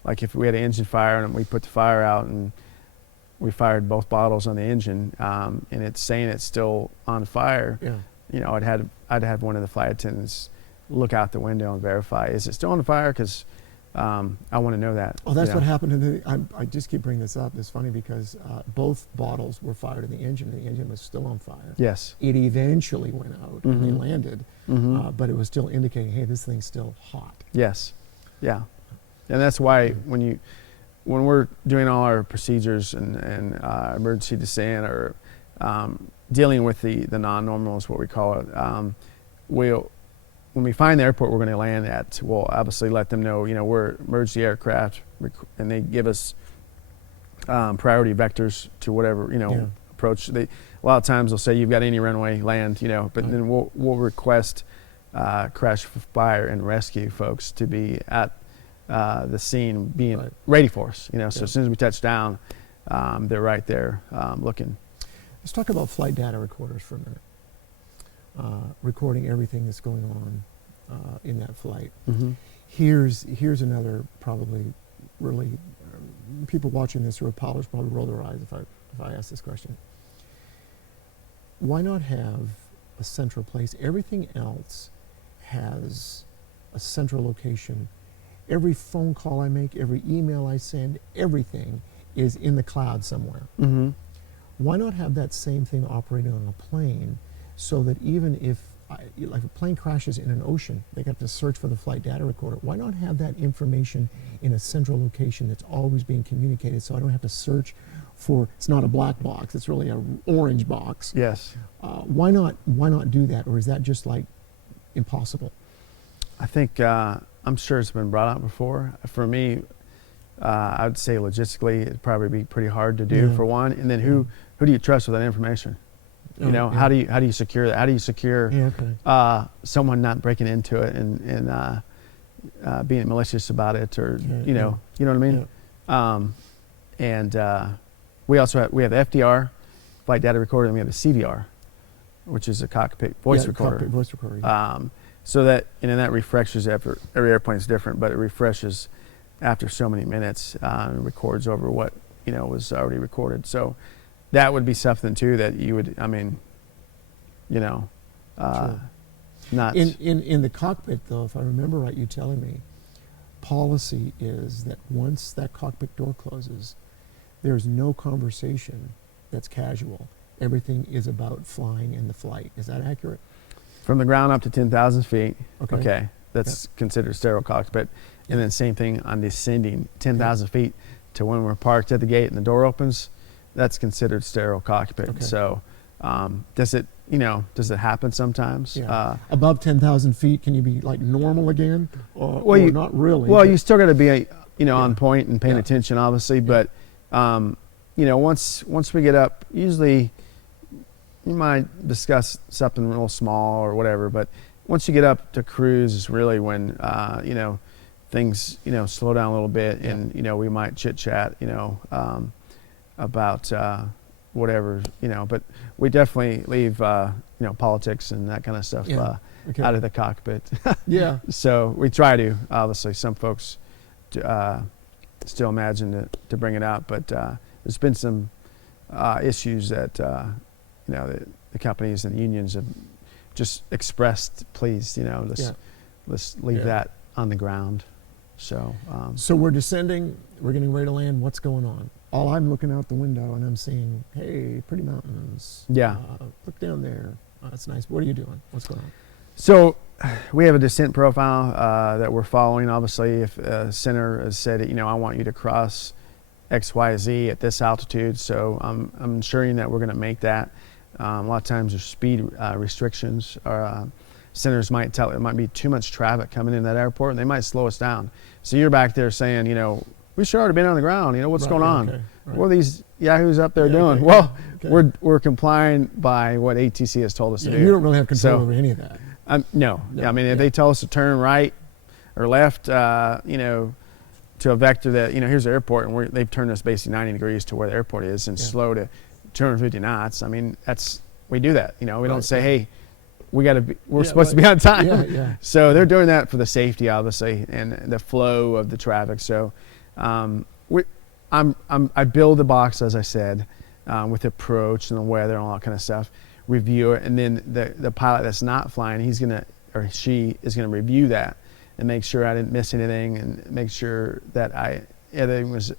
like if we had an engine fire and we put the fire out and we fired both bottles on the engine, and it's saying it's still on fire, Yeah. I'd have one of the flight attendants look out the window and verify, is it still on fire? Because I want to know that. Oh, that's what happened to I just keep bringing this up. It's funny because both bottles were fired in the engine, and the engine was still on fire. Yes. It eventually went out and they landed, Mm-hmm. but it was still indicating, hey, this thing's still hot. Yes. Yeah. And that's why when we're doing all our procedures and emergency descent or dealing with the non-normal is what we call it, when we find the airport we're going to land at, we'll obviously let them know, we're emergency aircraft, and they give us priority vectors to whatever, approach. a lot of times they'll say you've got any runway, land, but Right. then we'll request crash, fire, and rescue folks to be at the scene, being Right. ready for us. So Yeah. as soon as we touch down, they're right there looking. Let's talk about flight data recorders for a minute. Recording everything that's going on in that flight. Mm-hmm. Here's another probably really people watching this who are pilots probably roll their eyes if I ask this question. Why not have a central place? Everything else has a central location. Every phone call I make, every email I send, everything is in the cloud somewhere. Mm-hmm. Why not have that same thing operating on a plane, so that even if like a plane crashes in an ocean, they got to search for the flight data recorder. Why not have that information in a central location that's always being communicated, so I don't have to search for, it's not a black box, it's really an orange box. Yes. Why not do that? Or is that just like impossible? I think, I'm sure it's been brought up before. For me, I would say logistically, it'd probably be pretty hard to do, Yeah. for one. And then who do you trust with that information? Yeah. How do you secure that? How do you secure Yeah, okay. someone not breaking into it and being malicious about it, or Yeah, you know what I mean? And we also have the FDR, flight data recorder, and we have the CVR, which is a cockpit voice recorder. Cockpit voice recorder. Yeah. So that that refreshes after every airplane's different, but it refreshes after so many minutes and records over what was already recorded. So that would be something too that you would, Sure. not In the cockpit, though, if I remember right, you telling me, policy is that once that cockpit door closes, there's no conversation that's casual. Everything is about flying and the flight. Is that accurate? from the ground up to 10,000 feet. Okay. That's considered sterile cockpit. And then same thing on descending 10,000 feet to when we're parked at the gate and the door opens. That's considered sterile cockpit. Okay. So does it happen sometimes? Yeah. Above 10,000 feet, can you be like normal again? Or not really? Well, but- you still got to be on Yeah. point and paying Yeah. attention, obviously. But once we get up, usually you might discuss something real small or whatever. But once you get up to cruise is really when things slow down a little bit, and we might chit chat about whatever, but we definitely leave politics and that kind of stuff Okay. out of the cockpit. Yeah. So we try to. Obviously, some folks still imagine to bring it out, but there's been some issues that the companies and the unions have just expressed. Please, let's leave that on the ground. So. So we're descending. We're getting ready to land. What's going on? All I'm looking out the window and I'm seeing, hey, pretty mountains. Yeah. Look down there. That's nice. What are you doing? What's going on? So we have a descent profile that we're following. Obviously, if a center has said, I want you to cross X, Y, Z at this altitude, so I'm ensuring that we're going to make that. A lot of times there's speed restrictions. Or, centers might tell it might be too much traffic coming in that airport, and they might slow us down. So you're back there saying, we should already been on the ground. What's Right, going on? okay, right. What are these yahoos up there Yeah, doing? okay, Well, okay. we're complying by what ATC has told us to do. You don't really have control So- over any of that. No. No, I mean, if yeah. they tell us to turn right or left, to a vector that, here's the airport, and they've turned us basically 90 degrees to where the airport is, and slow to 250 knots. I mean, we do that. We don't say, hey, we're supposed to be on time. Yeah, yeah. So they're doing that for the safety, obviously, and the flow of the traffic. So I build the box, as I said, with approach and the weather and all that kind of stuff, review it, and then the pilot that's not flying, she is gonna review that and make sure I didn't miss anything, and make sure that everything was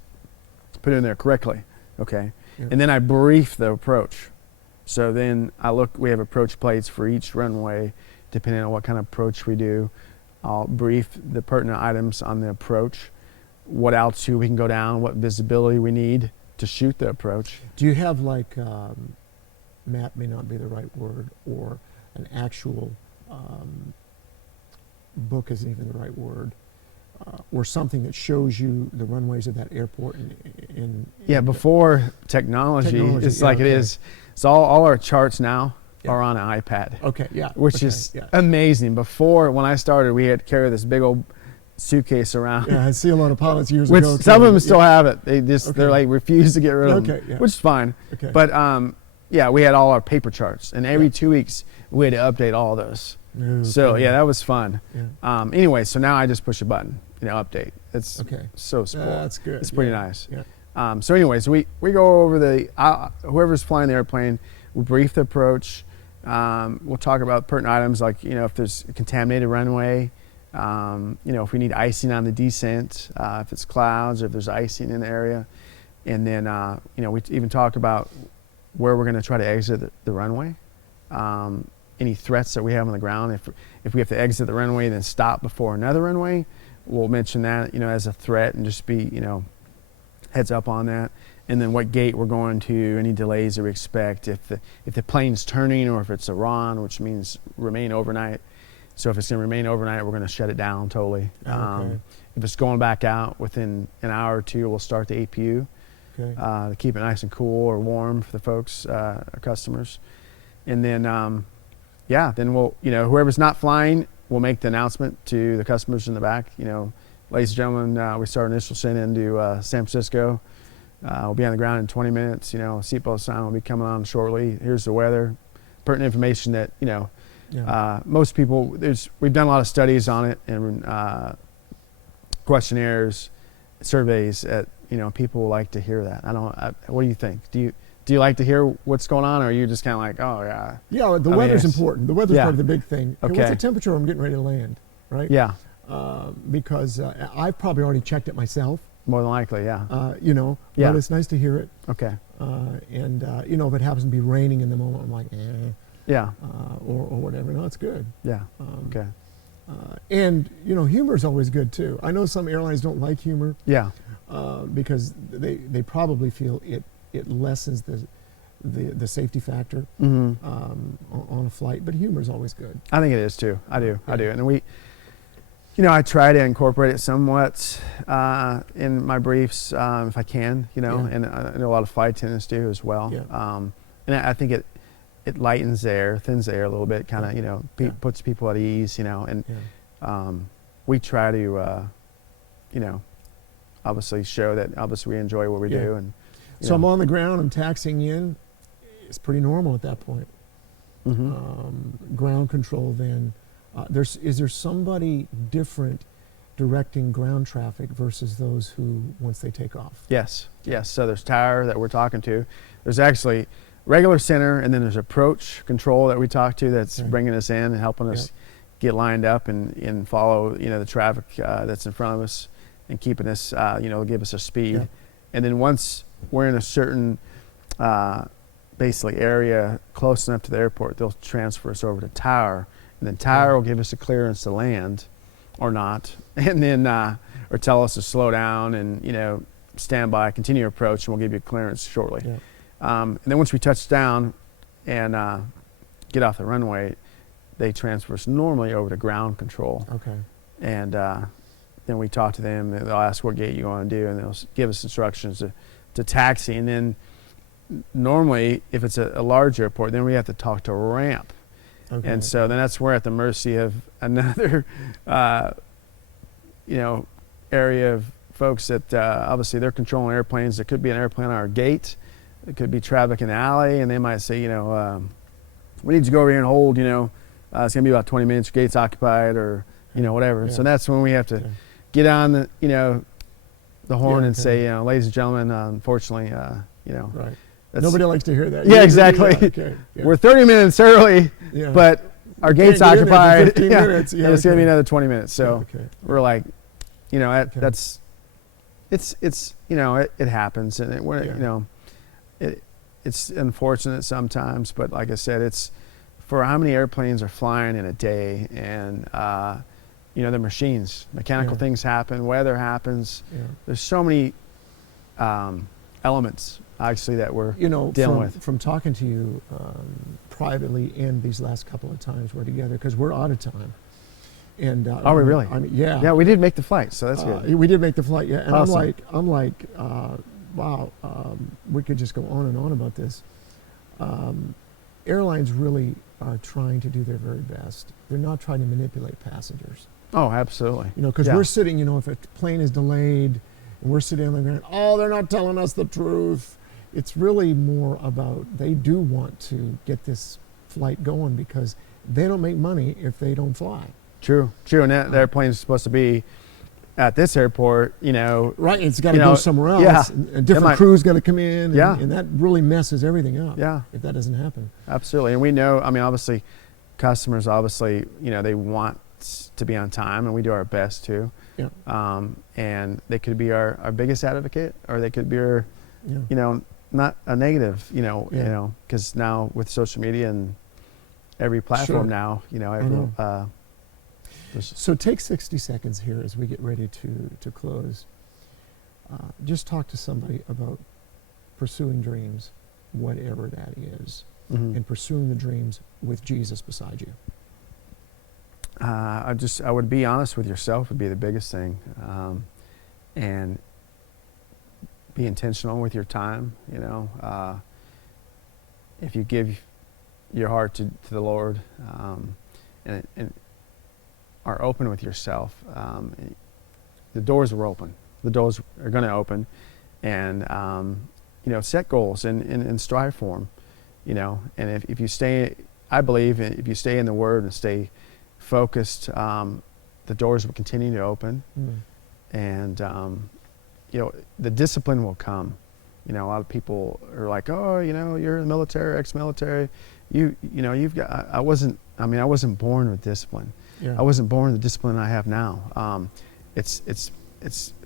put in there correctly. Okay. Yeah. And then I brief the approach. So then we have approach plates for each runway, depending on what kind of approach we do. I'll brief the pertinent items on the approach, what altitude we can go down, what visibility we need to shoot the approach. Do you have like, map may not be the right word, or an actual book isn't even the right word, or something that shows you the runways of that airport. Yeah, before technology it's yeah, like okay. it is. So all our charts now Yeah. are on an iPad. Okay, yeah. Which okay, is yeah. amazing. Before, when I started, we had to carry this big old suitcase around. Yeah, I see a lot of pilots years Which ago. some of them yeah. still have it. They just Okay. they're like refuse to get rid of them, Okay, yeah. which is fine. Okay. But yeah, we had all our paper charts, and every Yeah. 2 weeks we had to update all those. Okay. So yeah, that was fun. Yeah. Anyway, so now I just push a button, update. It's Okay. so spoiled. That's good. It's pretty yeah. nice. Yeah. So anyways, we go over whoever's flying the airplane, we'll brief the approach. We'll talk about pertinent items like, if there's a contaminated runway, if we need icing on the descent, if it's clouds, or if there's icing in the area. And then, we even talk about where we're going to try to exit the runway, any threats that we have on the ground. If we have to exit the runway, then stop before another runway, we'll mention that, as a threat and just be, heads up on that. And then what gate we're going to, any delays that we expect, if the plane's turning, or if it's Iran, which means remain overnight. So if it's going to remain overnight, we're going to shut it down totally. Okay. If it's going back out within an hour or two, we'll start the APU Okay. to keep it nice and cool or warm for the folks, our customers. And then, then we'll, whoever's not flying, we'll make the announcement to the customers in the back. Ladies and gentlemen, we start initial send into San Francisco. We'll be on the ground in 20 minutes. Seatbelt sign will be coming on shortly. Here's the weather. Pertinent information that, Yeah. most people, we've done a lot of studies on it, and questionnaires, surveys that, people like to hear that. What do you think? Do you like to hear what's going on, or are you just kind of like, oh yeah? Yeah, the weather's important. The weather's Yeah. part of the big thing. Okay, what's Okay. the temperature I'm getting ready to land, right? Yeah, Because I've probably already checked it myself, more than likely, yeah. Yeah. But it's nice to hear it. Okay. If it happens to be raining in the moment, I'm like, Yeah, or whatever. No, it's good. yeah, okay. And humor is always good too. I know some airlines don't like humor Yeah, because they probably feel it lessens the safety factor hmm on a flight. But humor is always good. I think it is too. I do. Yeah. And we, I try to incorporate it somewhat in my briefs if I can, Yeah. and I know a lot of flight attendants do as well. Yeah. And I think it lightens the air, thins the air a little bit, kind of, Yeah. puts people at ease, and Yeah. we try to, obviously show that obviously we enjoy what we Yeah. do. And So I'm on the ground. I'm taxiing in. It's pretty normal at that point. Ground control then. Is there somebody different directing ground traffic versus those who, once they take off? Yes. So there's tower that we're talking to. There's actually regular center, and then there's approach control that we talk to that's Okay. bringing us in and helping us get lined up and follow the traffic that's in front of us and keeping us give us a speed. Yeah. And then once we're in a certain basically area close enough to the airport, they'll transfer us over to tower, and then tower will give us a clearance to land or not, and then or tell us to slow down and stand by, continue approach, and we'll give you clearance shortly. Yeah. And then once we touch down and get off the runway, they transfer us normally over to ground control. Okay. And then we talk to them. They'll ask what gate you want to do, and they'll give us instructions to taxi. And then normally, if it's a large airport, then we have to talk to ramp. Okay. And so then that's we're at the mercy of another, area of folks that obviously they're controlling airplanes. There could be an airplane on our gate. It could be traffic in the alley, and they might say, we need to go over here and hold, it's going to be about 20 minutes, your gate's occupied, or, whatever. Yeah. So that's when we have to Okay. get on the horn Yeah, and okay. say, ladies and gentlemen, unfortunately, Right. that's- Nobody likes to hear that. Yeah, You- exactly. Yeah, okay. Yeah. we're 30 minutes early, Yeah. but our gate's Can't get in there for occupied. 15 minutes. Yeah, and it's going to be okay. another 20 minutes. So Okay. we're like, Okay. that's, it's it happens, and Yeah. it's unfortunate sometimes, but like I said, it's for how many airplanes are flying in a day, and the machines, mechanical Yeah. things happen, weather happens. Yeah. There's so many elements actually that we're dealing with. From talking to you privately and these last couple of times we're together, because we're out of time, And Are we really? I mean, yeah. Yeah, we did make the flight, so that's good. We did make the flight, yeah. And Awesome. I'm like, wow, we could just go on and on about this. Airlines really are trying to do their very best. They're not trying to manipulate passengers. Oh, absolutely. You know, because Yeah. we're sitting, you know, if a plane is delayed and we're sitting on the ground, oh, they're not telling us the truth. It's really more about they do want to get this flight going because they don't make money if they don't fly. True. And that airplane's supposed to be at this airport, you know. Right, it's got to You go know, somewhere else. yeah. And different crews got to come in. And, Yeah. and that really messes everything up. Yeah. If that doesn't happen. Absolutely. And we know, I mean, obviously, customers, obviously, you know, they want to be on time, and we do our best too. Yeah. And they could be our biggest advocate, or they could be our, Yeah. you know, not a negative, you know, Yeah. because now with social media and every platform Sure. now, you know, So take 60 seconds here as we get ready to close. Just talk to somebody about pursuing dreams, whatever that is, mhm. and pursuing the dreams with Jesus beside you. I would be honest with yourself would be the biggest thing, and be intentional with your time. You know, if you give your heart to the Lord, and are open with yourself, the doors are open. The doors are going to open, and you know, set goals and strive for them. You know, and if you stay, I believe if you stay in the Word and stay focused, the doors will continue to open, and you know, the discipline will come. You know, a lot of people are like, oh, you know, you're in the military, ex-military, you know, you've got. I wasn't born with discipline. Yeah. I wasn't born with the discipline I have now. It's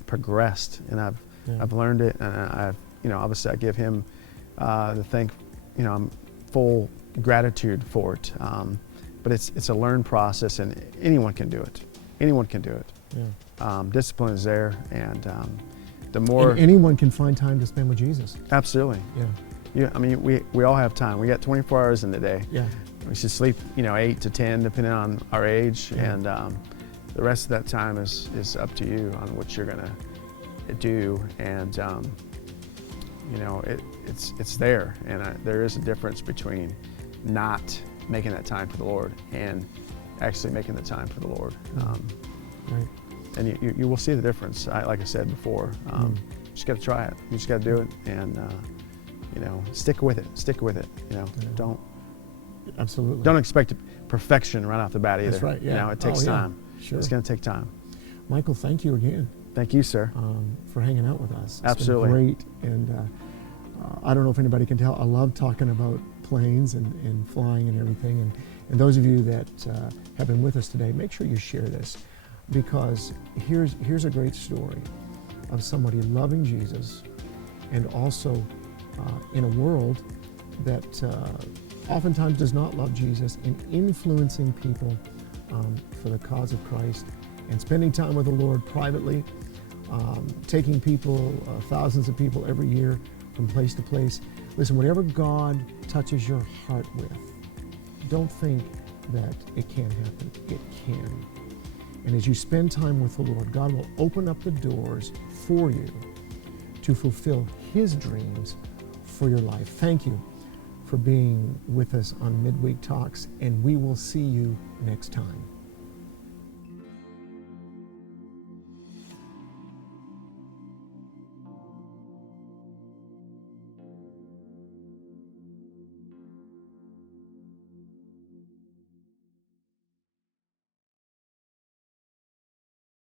progressed, and I've learned it, and I've, you know, obviously I give Him you know, I'm full gratitude for it. But it's a learned process, and anyone can do it. Anyone can do it. Yeah. Discipline is there, and the more And anyone can find time to spend with Jesus. absolutely. Yeah. Yeah, I mean, we all have time. We got 24 hours in the day. Yeah. We should sleep, you know, 8 to 10, depending on our age, Yeah. and the rest of that time is up to you on what you're gonna do, and you know, it's there, and there is a difference between not making that time for the Lord and actually making the time for the Lord. Right. And you will see the difference. Like I said before, you just got to try it. You just got to do it, and you know, stick with it. Stick with it. You know, Yeah. Absolutely. don't expect perfection right off the bat either. That's right. Yeah. You know, it takes Oh, yeah. time. Sure. It's going to take time. Michael, thank you again Thank you, sir. for hanging out with us. It's Absolutely. been great, and I don't know if anybody can tell. I love talking about planes and flying and everything. And those of you that have been with us today, make sure you share this, because here's a great story of somebody loving Jesus, and also in a world that oftentimes does not love Jesus, and influencing people for the cause of Christ, and spending time with the Lord privately, taking people, thousands of people every year from place to place. Listen, whatever God touches your heart with, don't think that it can't happen. It can. And as you spend time with the Lord, God will open up the doors for you to fulfill His dreams for your life. Thank you for being with us on Midweek Talks, and we will see you next time.